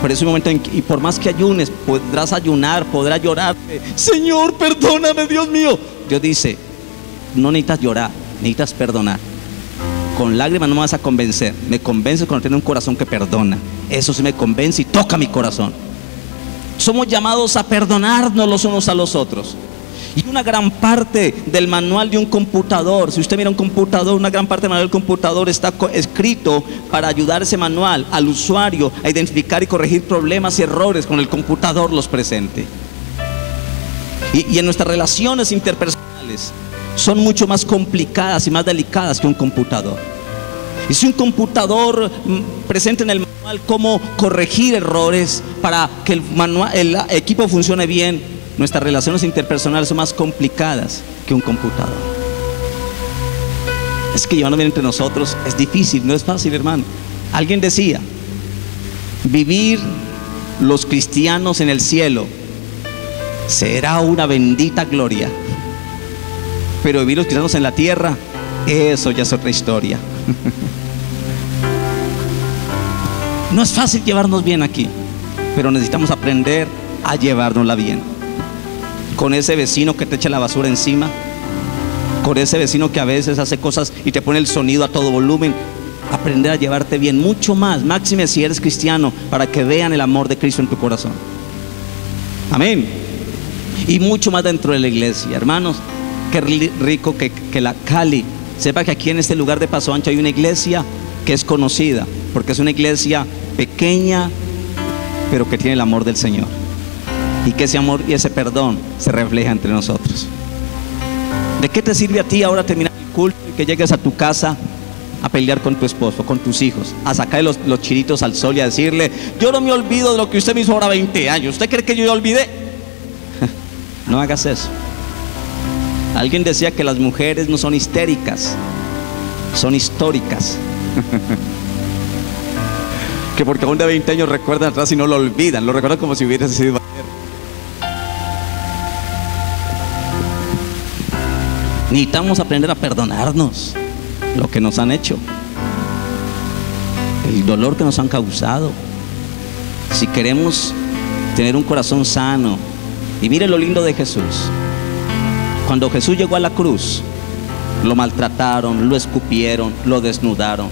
Pero es un momento en que, y por más que ayunes, podrás ayunar, podrás llorar. Señor, perdóname, Dios mío. Dios dice, no necesitas llorar, necesitas perdonar. Con lágrimas no me vas a convencer. Me convences cuando tienes un corazón que perdona. Eso sí me convence y toca mi corazón. Somos llamados a perdonarnos los unos a los otros. Y una gran parte del manual de un computador, si usted mira un computador, una gran parte del manual del computador está escrito para ayudar ese manual al usuario a identificar y corregir problemas y errores con el computador los presente. Y en nuestras relaciones interpersonales son mucho más complicadas y más delicadas que un computador. Y si un computador presenta en el manual cómo corregir errores para que el equipo funcione bien, nuestras relaciones interpersonales son más complicadas que un computador. Es que llevando bien entre nosotros es difícil, no es fácil, hermano. Alguien decía, vivir los cristianos en el cielo será una bendita gloria, pero vivir los cristianos en la tierra, eso ya es otra historia. No es fácil llevarnos bien aquí, pero necesitamos aprender a llevárnosla bien. Con ese vecino que te echa la basura encima, con ese vecino que a veces hace cosas y te pone el sonido a todo volumen, aprender a llevarte bien, mucho más, máxime si eres cristiano, para que vean el amor de Cristo en tu corazón. Amén. Y mucho más dentro de la iglesia, hermanos. Qué rico que la Cali sepa que aquí en este lugar de Paso Ancho hay una iglesia que es conocida, porque es una iglesia pequeña, pero que tiene el amor del Señor. Y que ese amor y ese perdón se refleja entre nosotros. ¿De qué te sirve a ti ahora terminar el culto y que llegues a tu casa a pelear con tu esposo, con tus hijos, a sacar los chiritos al sol y a decirle, yo no me olvido de lo que usted me hizo ahora 20 años, ¿usted cree que yo ya olvidé? No hagas eso. Alguien decía que las mujeres no son histéricas, son históricas. Que porque aún de 20 años recuerdan atrás y no lo olvidan, lo recuerdan como si hubiera sido ayer. Necesitamos aprender a perdonarnos lo que nos han hecho, el dolor que nos han causado. Si queremos tener un corazón sano, y mire lo lindo de Jesús. Cuando Jesús llegó a la cruz, lo maltrataron, lo escupieron, lo desnudaron,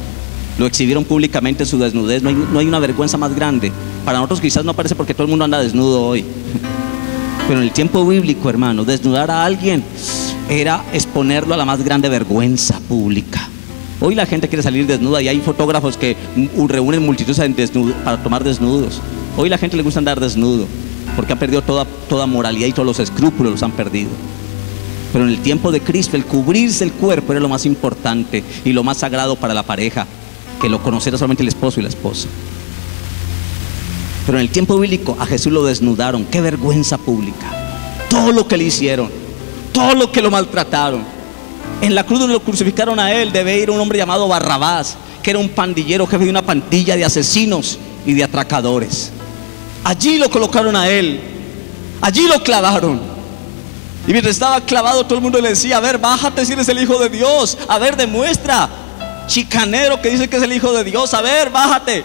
lo exhibieron públicamente su desnudez. No hay una vergüenza más grande. Para nosotros quizás no parece porque todo el mundo anda desnudo hoy, pero en el tiempo bíblico, hermano, desnudar a alguien era exponerlo a la más grande vergüenza pública. Hoy la gente quiere salir desnuda y hay fotógrafos que reúnen multitudes para tomar desnudos. Hoy la gente le gusta andar desnudo porque ha perdido toda moralidad y todos los escrúpulos los han perdido. Pero en el tiempo de Cristo, el cubrirse el cuerpo era lo más importante y lo más sagrado para la pareja, que lo conociera solamente el esposo y la esposa. Pero en el tiempo bíblico a Jesús lo desnudaron. Qué vergüenza pública. Todo lo que le hicieron, todo lo que lo maltrataron. En la cruz donde lo crucificaron a él debe ir un hombre llamado Barrabás, que era un pandillero, jefe de una pandilla de asesinos y de atracadores. Allí lo colocaron a él, allí lo clavaron. Y mientras estaba clavado, todo el mundo le decía: a ver, bájate si eres el Hijo de Dios, a ver, demuestra. Chicanero que dice que es el Hijo de Dios, a ver, bájate.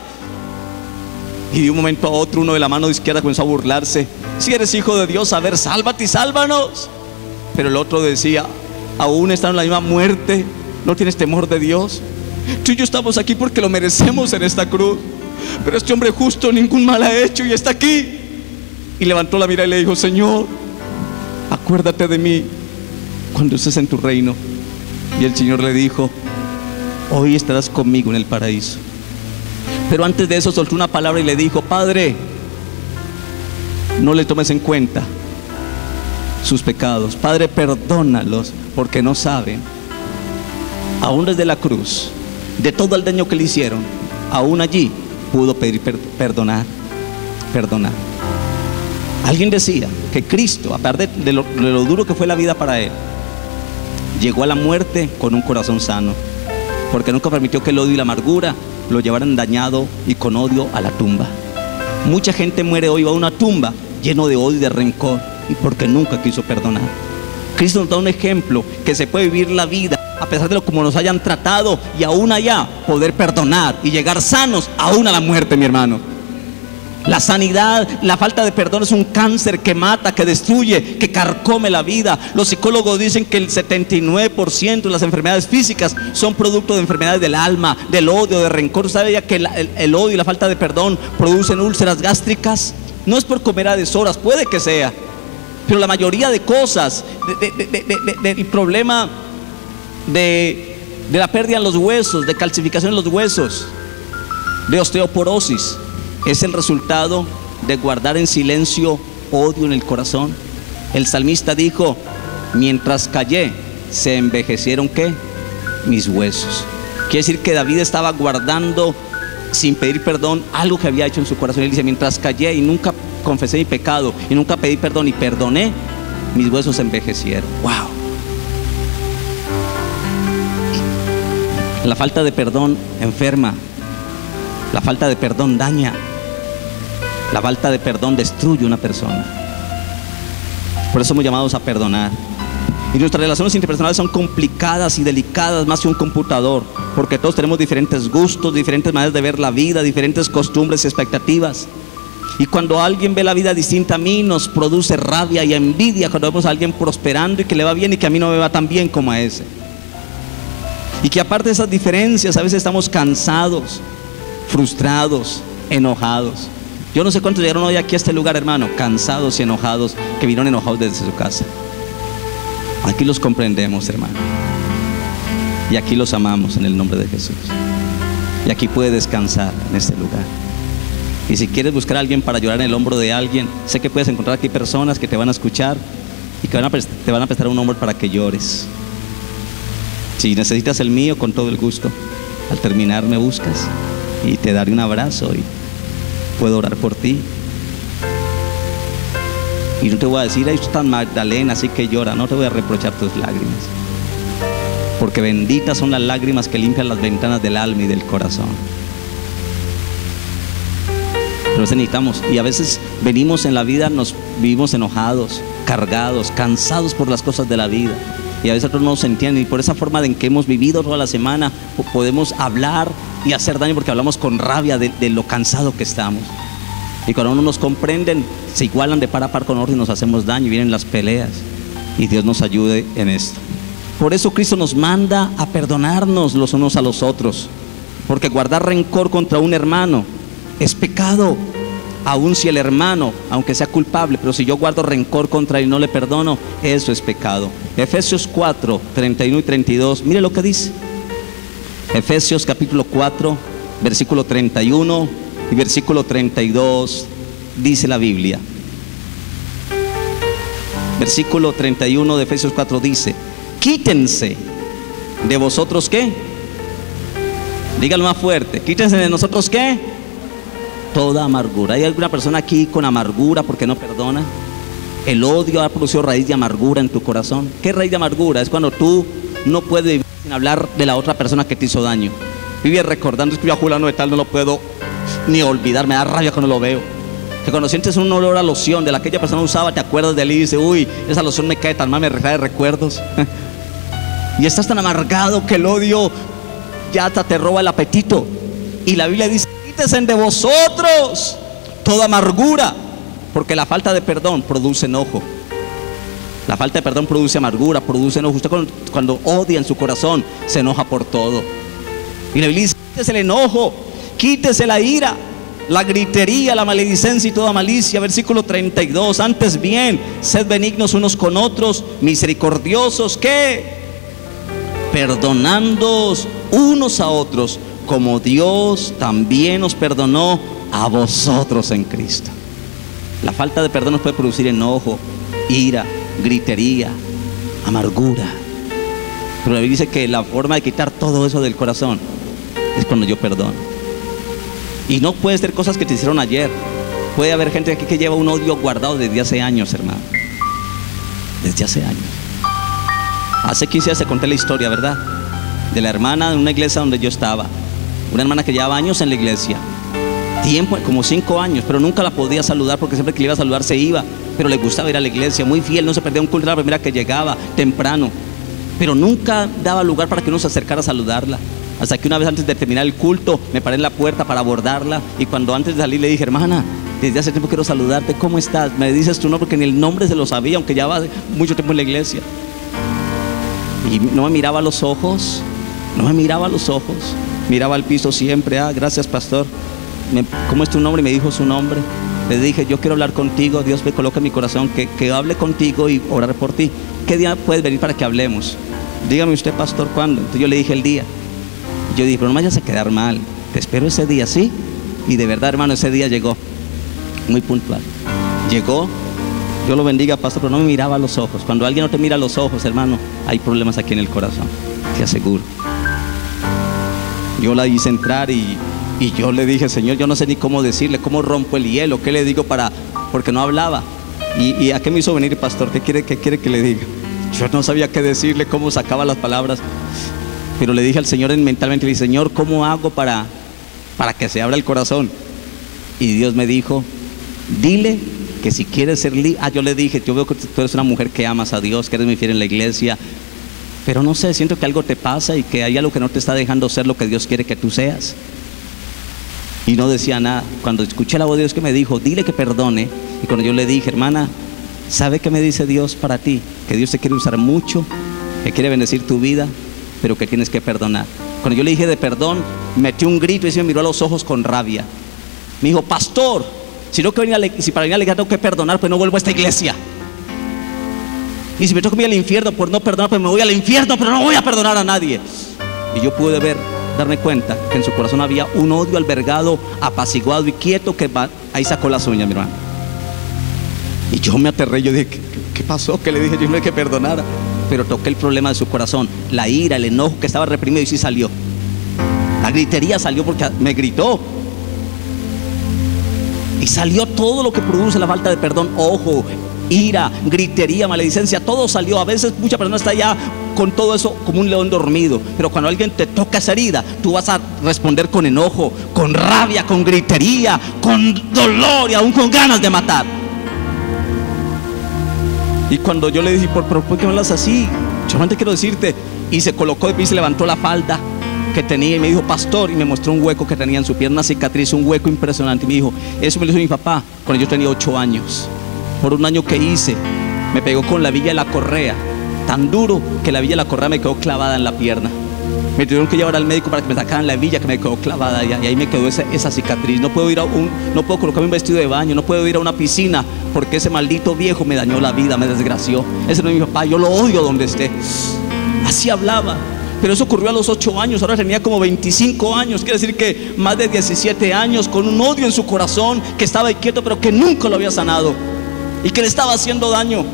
Y de un momento a otro, uno de la mano izquierda comenzó a burlarse: si eres Hijo de Dios, a ver, sálvate y sálvanos. Pero el otro decía: aún están en la misma muerte, ¿no tienes temor de Dios? Tú y yo estamos aquí porque lo merecemos en esta cruz, pero este hombre justo ningún mal ha hecho y está aquí. Y levantó la mirada y le dijo: Señor, acuérdate de mí cuando estés en tu reino. Y el Señor le dijo: hoy estarás conmigo en el paraíso. Pero antes de eso soltó una palabra y le dijo: Padre, no le tomes en cuenta sus pecados. Padre, perdónalos porque no saben. Aún desde la cruz, de todo el daño que le hicieron, aún allí pudo pedir perdonar. Alguien decía que Cristo, a pesar de lo duro que fue la vida para él, llegó a la muerte con un corazón sano, porque nunca permitió que el odio y la amargura lo llevaran dañado y con odio a la tumba. Mucha gente muere hoy, va a una tumba lleno de odio y de rencor, y porque nunca quiso perdonar. Cristo nos da un ejemplo que se puede vivir la vida a pesar de lo como nos hayan tratado, y aún allá poder perdonar y llegar sanos aún a la muerte, mi hermano. La sanidad, la falta de perdón es un cáncer que mata, que destruye, que carcome la vida. Los psicólogos dicen que el 79% de las enfermedades físicas son producto de enfermedades del alma, del odio, de rencor. ¿Sabe ya que el odio y la falta de perdón producen úlceras gástricas? No es por comer a deshoras, puede que sea, pero la mayoría de cosas, del problema de la pérdida en los huesos, de calcificación en los huesos, de osteoporosis, es el resultado de guardar en silencio odio en el corazón. El salmista dijo: mientras callé, se envejecieron ¿qué? Mis huesos. Quiere decir que David estaba guardando sin pedir perdón algo que había hecho en su corazón. Él dice: mientras callé y nunca confesé mi pecado y nunca pedí perdón y perdoné, mis huesos se envejecieron. Wow. La falta de perdón enferma. La falta de perdón daña. La falta de perdón destruye una persona. Por eso somos llamados a perdonar. Y nuestras relaciones interpersonales son complicadas y delicadas, más que un computador, porque todos tenemos diferentes gustos, diferentes maneras de ver la vida, diferentes costumbres y expectativas. Y cuando alguien ve la vida distinta a mí, nos produce rabia y envidia cuando vemos a alguien prosperando y que le va bien y que a mí no me va tan bien como a ese. Y que aparte de esas diferencias, a veces estamos cansados, frustrados, enojados. Yo no sé cuántos llegaron hoy aquí a este lugar, hermano, cansados y enojados, que vinieron enojados desde su casa. Aquí los comprendemos, hermano, y aquí los amamos en el nombre de Jesús. Y aquí puede descansar en este lugar. Y si quieres buscar a alguien para llorar en el hombro de alguien, sé que puedes encontrar aquí personas que te van a escuchar y que te van a prestar un hombro para que llores. Si necesitas el mío, con todo el gusto, al terminar me buscas y te daré un abrazo y puedo orar por ti. Y no te voy a decir: ahí está Magdalena, así que llora. No te voy a reprochar tus lágrimas, porque benditas son las lágrimas que limpian las ventanas del alma y del corazón. Pero necesitamos, y a veces venimos en la vida, nos vivimos enojados, cargados, cansados por las cosas de la vida, y a veces otros no nos entienden, y por esa forma en que hemos vivido toda la semana podemos hablar y hacer daño, porque hablamos con rabia de lo cansado que estamos. Y cuando no nos comprenden, se igualan de par a par con nosotros y nos hacemos daño, y vienen las peleas. Y Dios nos ayude en esto. Por eso Cristo nos manda a perdonarnos los unos a los otros, porque guardar rencor contra un hermano es pecado, aun si el hermano, aunque sea culpable, pero si yo guardo rencor contra él y no le perdono, eso es pecado. Efesios 4, 31 y 32, mire lo que dice. Efesios capítulo 4, versículo 31 y versículo 32, dice la Biblia. Versículo 31 de Efesios 4 dice: quítense de vosotros, ¿qué? Dígalo más fuerte. Quítense de nosotros, ¿qué? toda amargura. ¿Hay alguna persona aquí con amargura porque no perdona? El odio ha producido raíz de amargura en tu corazón. ¿Qué es raíz de amargura? Es cuando tú no puedes vivir sin hablar de la otra persona que te hizo daño. Vives recordando, es que yo a Julano de tal no lo puedo ni olvidar, me da rabia cuando lo veo. Que cuando sientes un olor a loción de la que aquella persona usaba, te acuerdas de él y dices, uy, esa loción me cae tan mal, me trae recuerdos. Y estás tan amargado que el odio ya hasta te roba el apetito. Y la Biblia dice, quítese de vosotros toda amargura, porque la falta de perdón produce enojo. La falta de perdón produce amargura, produce enojo. Usted cuando odia en su corazón, se enoja por todo. Y la Biblia dice, quítese el enojo, quítese la ira, la gritería, la maledicencia y toda malicia. Versículo 32, antes bien, sed benignos unos con otros, misericordiosos, ¿qué? Perdonándoos unos a otros, como Dios también os perdonó a vosotros en Cristo. La falta de perdón nos puede producir enojo, ira, gritería, amargura. Pero la Biblia dice que la forma de quitar todo eso del corazón es cuando yo perdono. Y no puede ser cosas que te hicieron ayer. Puede haber gente aquí que lleva un odio guardado desde hace años, hermano. Desde hace años. Hace 15 días te conté la historia, ¿verdad? De la hermana de una iglesia donde yo estaba. Una hermana que llevaba años en la iglesia. Tiempo, como 5 años, pero nunca la podía saludar porque siempre que le iba a saludar se iba. Pero le gustaba ir a la iglesia, muy fiel, no se perdía un culto, era la primera que llegaba temprano. Pero nunca daba lugar para que uno se acercara a saludarla. Hasta que una vez antes de terminar el culto me paré en la puerta para abordarla. Y cuando antes de salir le dije, hermana, desde hace tiempo quiero saludarte, ¿cómo estás? Me dices tu nombre, porque ni el nombre se lo sabía, aunque ya va mucho tiempo en la iglesia. Y no me miraba a los ojos, no me miraba a los ojos, miraba al piso siempre. Ah, gracias pastor, ¿cómo es tu nombre? Y me dijo su nombre. Le dije, yo quiero hablar contigo, Dios me coloca en mi corazón que hable contigo y orar por ti. ¿Qué día puedes venir para que hablemos? Dígame usted, pastor, ¿cuándo? Entonces yo le dije el día. Yo dije, pero no me vayas a quedar mal, te espero ese día, ¿sí? Y de verdad, hermano, ese día llegó, muy puntual. Llegó, Dios lo bendiga, pastor, pero no me miraba a los ojos. Cuando alguien no te mira a los ojos, hermano, hay problemas aquí en el corazón, te aseguro. Yo la hice entrar y yo le dije, Señor, yo no sé ni cómo decirle, cómo rompo el hielo, qué le digo porque no hablaba. ¿Y a qué me hizo venir, pastor? ¿Qué quiere que le diga? Yo no sabía qué decirle, cómo sacaba las palabras. Pero le dije al Señor mentalmente, le dije, Señor, ¿cómo hago para que se abra el corazón? Y Dios me dijo, dile que si quieres ser libre. Yo le dije, yo veo que tú eres una mujer que amas a Dios, que eres muy fiel en la iglesia, pero no sé, siento que algo te pasa y que hay algo que no te está dejando ser lo que Dios quiere que tú seas. Y no decía nada. Cuando escuché la voz de Dios que me dijo, dile que perdone, y cuando yo le dije, hermana, ¿sabe qué me dice Dios para ti? Que Dios te quiere usar mucho, que quiere bendecir tu vida, pero que tienes que perdonar. Cuando yo le dije de perdón, metió un grito y se me miró a los ojos con rabia. Me dijo, pastor, si para venir a la iglesia tengo que perdonar, pues no vuelvo a esta iglesia. Y si me tengo que ir al infierno por no perdonar, pues me voy al infierno, pero no voy a perdonar a nadie. Y yo pude darme cuenta que en su corazón había un odio albergado, apaciguado y quieto, que ahí sacó las uñas, mi hermano. Y yo me aterré, yo dije, ¿qué pasó? ¿Qué le dije? Yo no hay que perdonar. Pero toqué el problema de su corazón, la ira, el enojo que estaba reprimido, y sí salió. La gritería salió porque me gritó. Y salió todo lo que produce la falta de perdón: ojo, ira, gritería, maledicencia, todo salió. A veces mucha persona está ya con todo eso como un león dormido, pero cuando alguien te toca esa herida, tú vas a responder con enojo, con rabia, con gritería, con dolor y aún con ganas de matar. Y cuando yo le dije, ¿por qué me hablas así? Solamente quiero decirte. Y se colocó de pie y se levantó la falda que tenía y me dijo, pastor, y me mostró un hueco que tenía en su pierna, una cicatriz, un hueco impresionante. Y me dijo, eso me lo hizo mi papá cuando yo tenía 8 años. Por un año que hice, me pegó con la villa de la correa, tan duro que la villa de la correa me quedó clavada en la pierna. Me tuvieron que llevar al médico para que me sacaran la villa que me quedó clavada, y ahí me quedó esa cicatriz. No puedo colocarme un vestido de baño, no puedo ir a una piscina, porque ese maldito viejo me dañó la vida, me desgració. Ese no es mi papá, yo lo odio donde esté. Así hablaba. Pero eso ocurrió a los 8 años, ahora tenía como 25 años, quiere decir que más de 17 años, con un odio en su corazón, que estaba ahí quieto, pero que nunca lo había sanado, y que le estaba haciendo daño.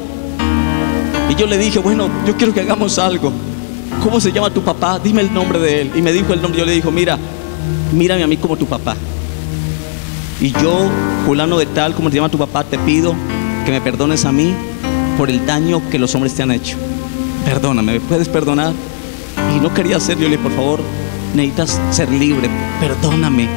Y yo le dije, bueno, yo quiero que hagamos algo. ¿Cómo se llama tu papá? Dime el nombre de él. Y me dijo el nombre. Yo le dije, mírame a mí como tu papá. Y yo, fulano de tal, como te llama tu papá, te pido que me perdones a mí por el daño que los hombres te han hecho. Perdóname, ¿me puedes perdonar? Y no quería hacer, yo le dije, por favor, necesitas ser libre, perdóname.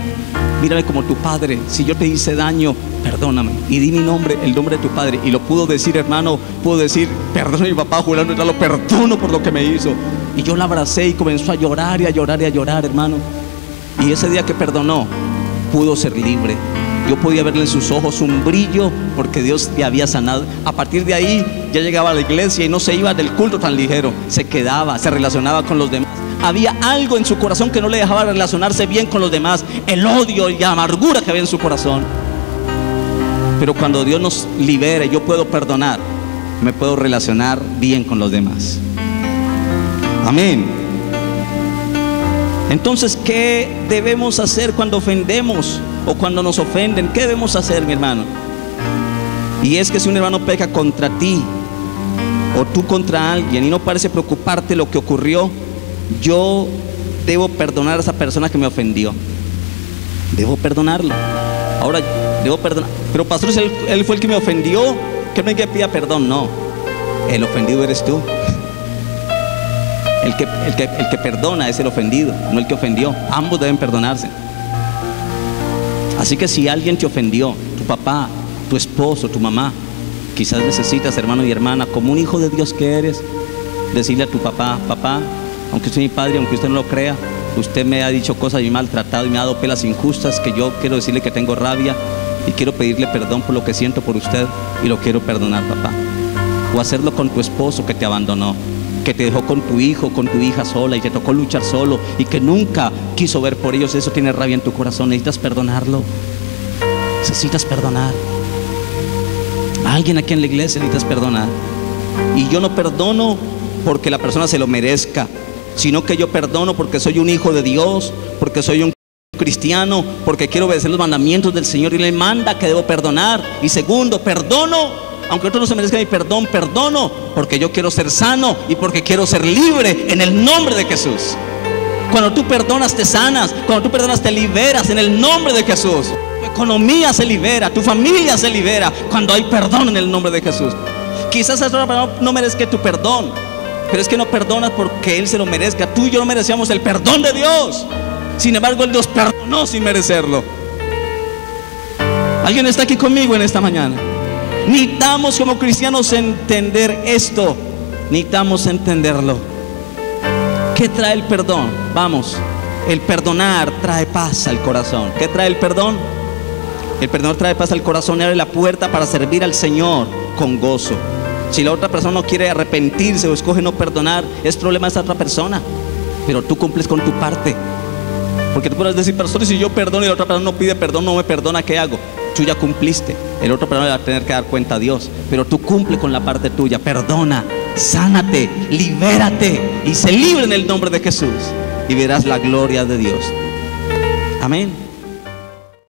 Mírame como tu padre, si yo te hice daño, perdóname. Y di mi nombre, el nombre de tu padre. Y lo pudo decir, hermano, pudo decir, perdona a mi papá, fulano de tal, lo perdono por lo que me hizo. Y yo la abracé y comenzó a llorar y a llorar y a llorar, hermano. Y ese día que perdonó, pudo ser libre. Yo podía verle en sus ojos un brillo porque Dios le había sanado. A partir de ahí ya llegaba a la iglesia y no se iba del culto tan ligero. Se quedaba, se relacionaba con los demás. Había algo en su corazón que no le dejaba relacionarse bien con los demás. El odio y la amargura que había en su corazón. Pero cuando Dios nos libere, yo puedo perdonar, me puedo relacionar bien con los demás. Amén. Entonces, ¿qué debemos hacer cuando ofendemos o cuando nos ofenden? ¿Qué debemos hacer, mi hermano? Y es que si un hermano peca contra ti o tú contra alguien y no parece preocuparte lo que ocurrió, yo debo perdonar a esa persona que me ofendió. Debo perdonarlo. Ahora, debo perdonar. Pero pastor, si él fue el que me ofendió, que no hay que pida perdón. No, el ofendido eres tú. El que perdona es el ofendido, no el que ofendió. Ambos deben perdonarse. Así que si alguien te ofendió, tu papá, tu esposo, tu mamá, quizás necesitas, hermano y hermana, como un hijo de Dios que eres, decirle a tu papá: papá, aunque usted es mi padre, aunque usted no lo crea, usted me ha dicho cosas y me ha maltratado y me ha dado pelas injustas, que yo quiero decirle que tengo rabia y quiero pedirle perdón por lo que siento por usted y lo quiero perdonar, papá. O hacerlo con tu esposo que te abandonó, que te dejó con tu hijo, con tu hija sola y te tocó luchar solo y que nunca quiso ver por ellos. Eso tiene rabia en tu corazón, necesitas perdonarlo. Necesitas perdonar. A alguien aquí en la iglesia necesitas perdonar. Y yo no perdono porque la persona se lo merezca, sino que yo perdono porque soy un hijo de Dios, porque soy un cristiano, porque quiero obedecer los mandamientos del Señor y le manda que debo perdonar. Y segundo, perdono aunque otro no se merezca mi perdón, perdono porque yo quiero ser sano y porque quiero ser libre en el nombre de Jesús. Cuando tú perdonas te sanas, cuando tú perdonas te liberas en el nombre de Jesús. Tu economía se libera, tu familia se libera cuando hay perdón en el nombre de Jesús. Quizás esa persona no merezca tu perdón, pero es que no perdonas porque Él se lo merezca. Tú y yo no merecíamos el perdón de Dios, sin embargo Él nos perdonó sin merecerlo. ¿Alguien está aquí conmigo en esta mañana? Necesitamos como cristianos entender esto. Necesitamos entenderlo. ¿Qué trae el perdón? Vamos, el perdonar trae paz al corazón. ¿Qué trae el perdón? El perdón trae paz al corazón y abre la puerta para servir al Señor con gozo. Si la otra persona no quiere arrepentirse o escoge no perdonar, es problema de esa otra persona, pero tú cumples con tu parte. Porque tú puedes decir: pastor, si yo perdono y la otra persona no pide perdón, no me perdona, ¿qué hago? Tú ya cumpliste. El otro persona va a tener que dar cuenta a Dios, pero tú cumple con la parte tuya. Perdona, sánate, libérate y sé libre en el nombre de Jesús y verás la gloria de Dios. Amén.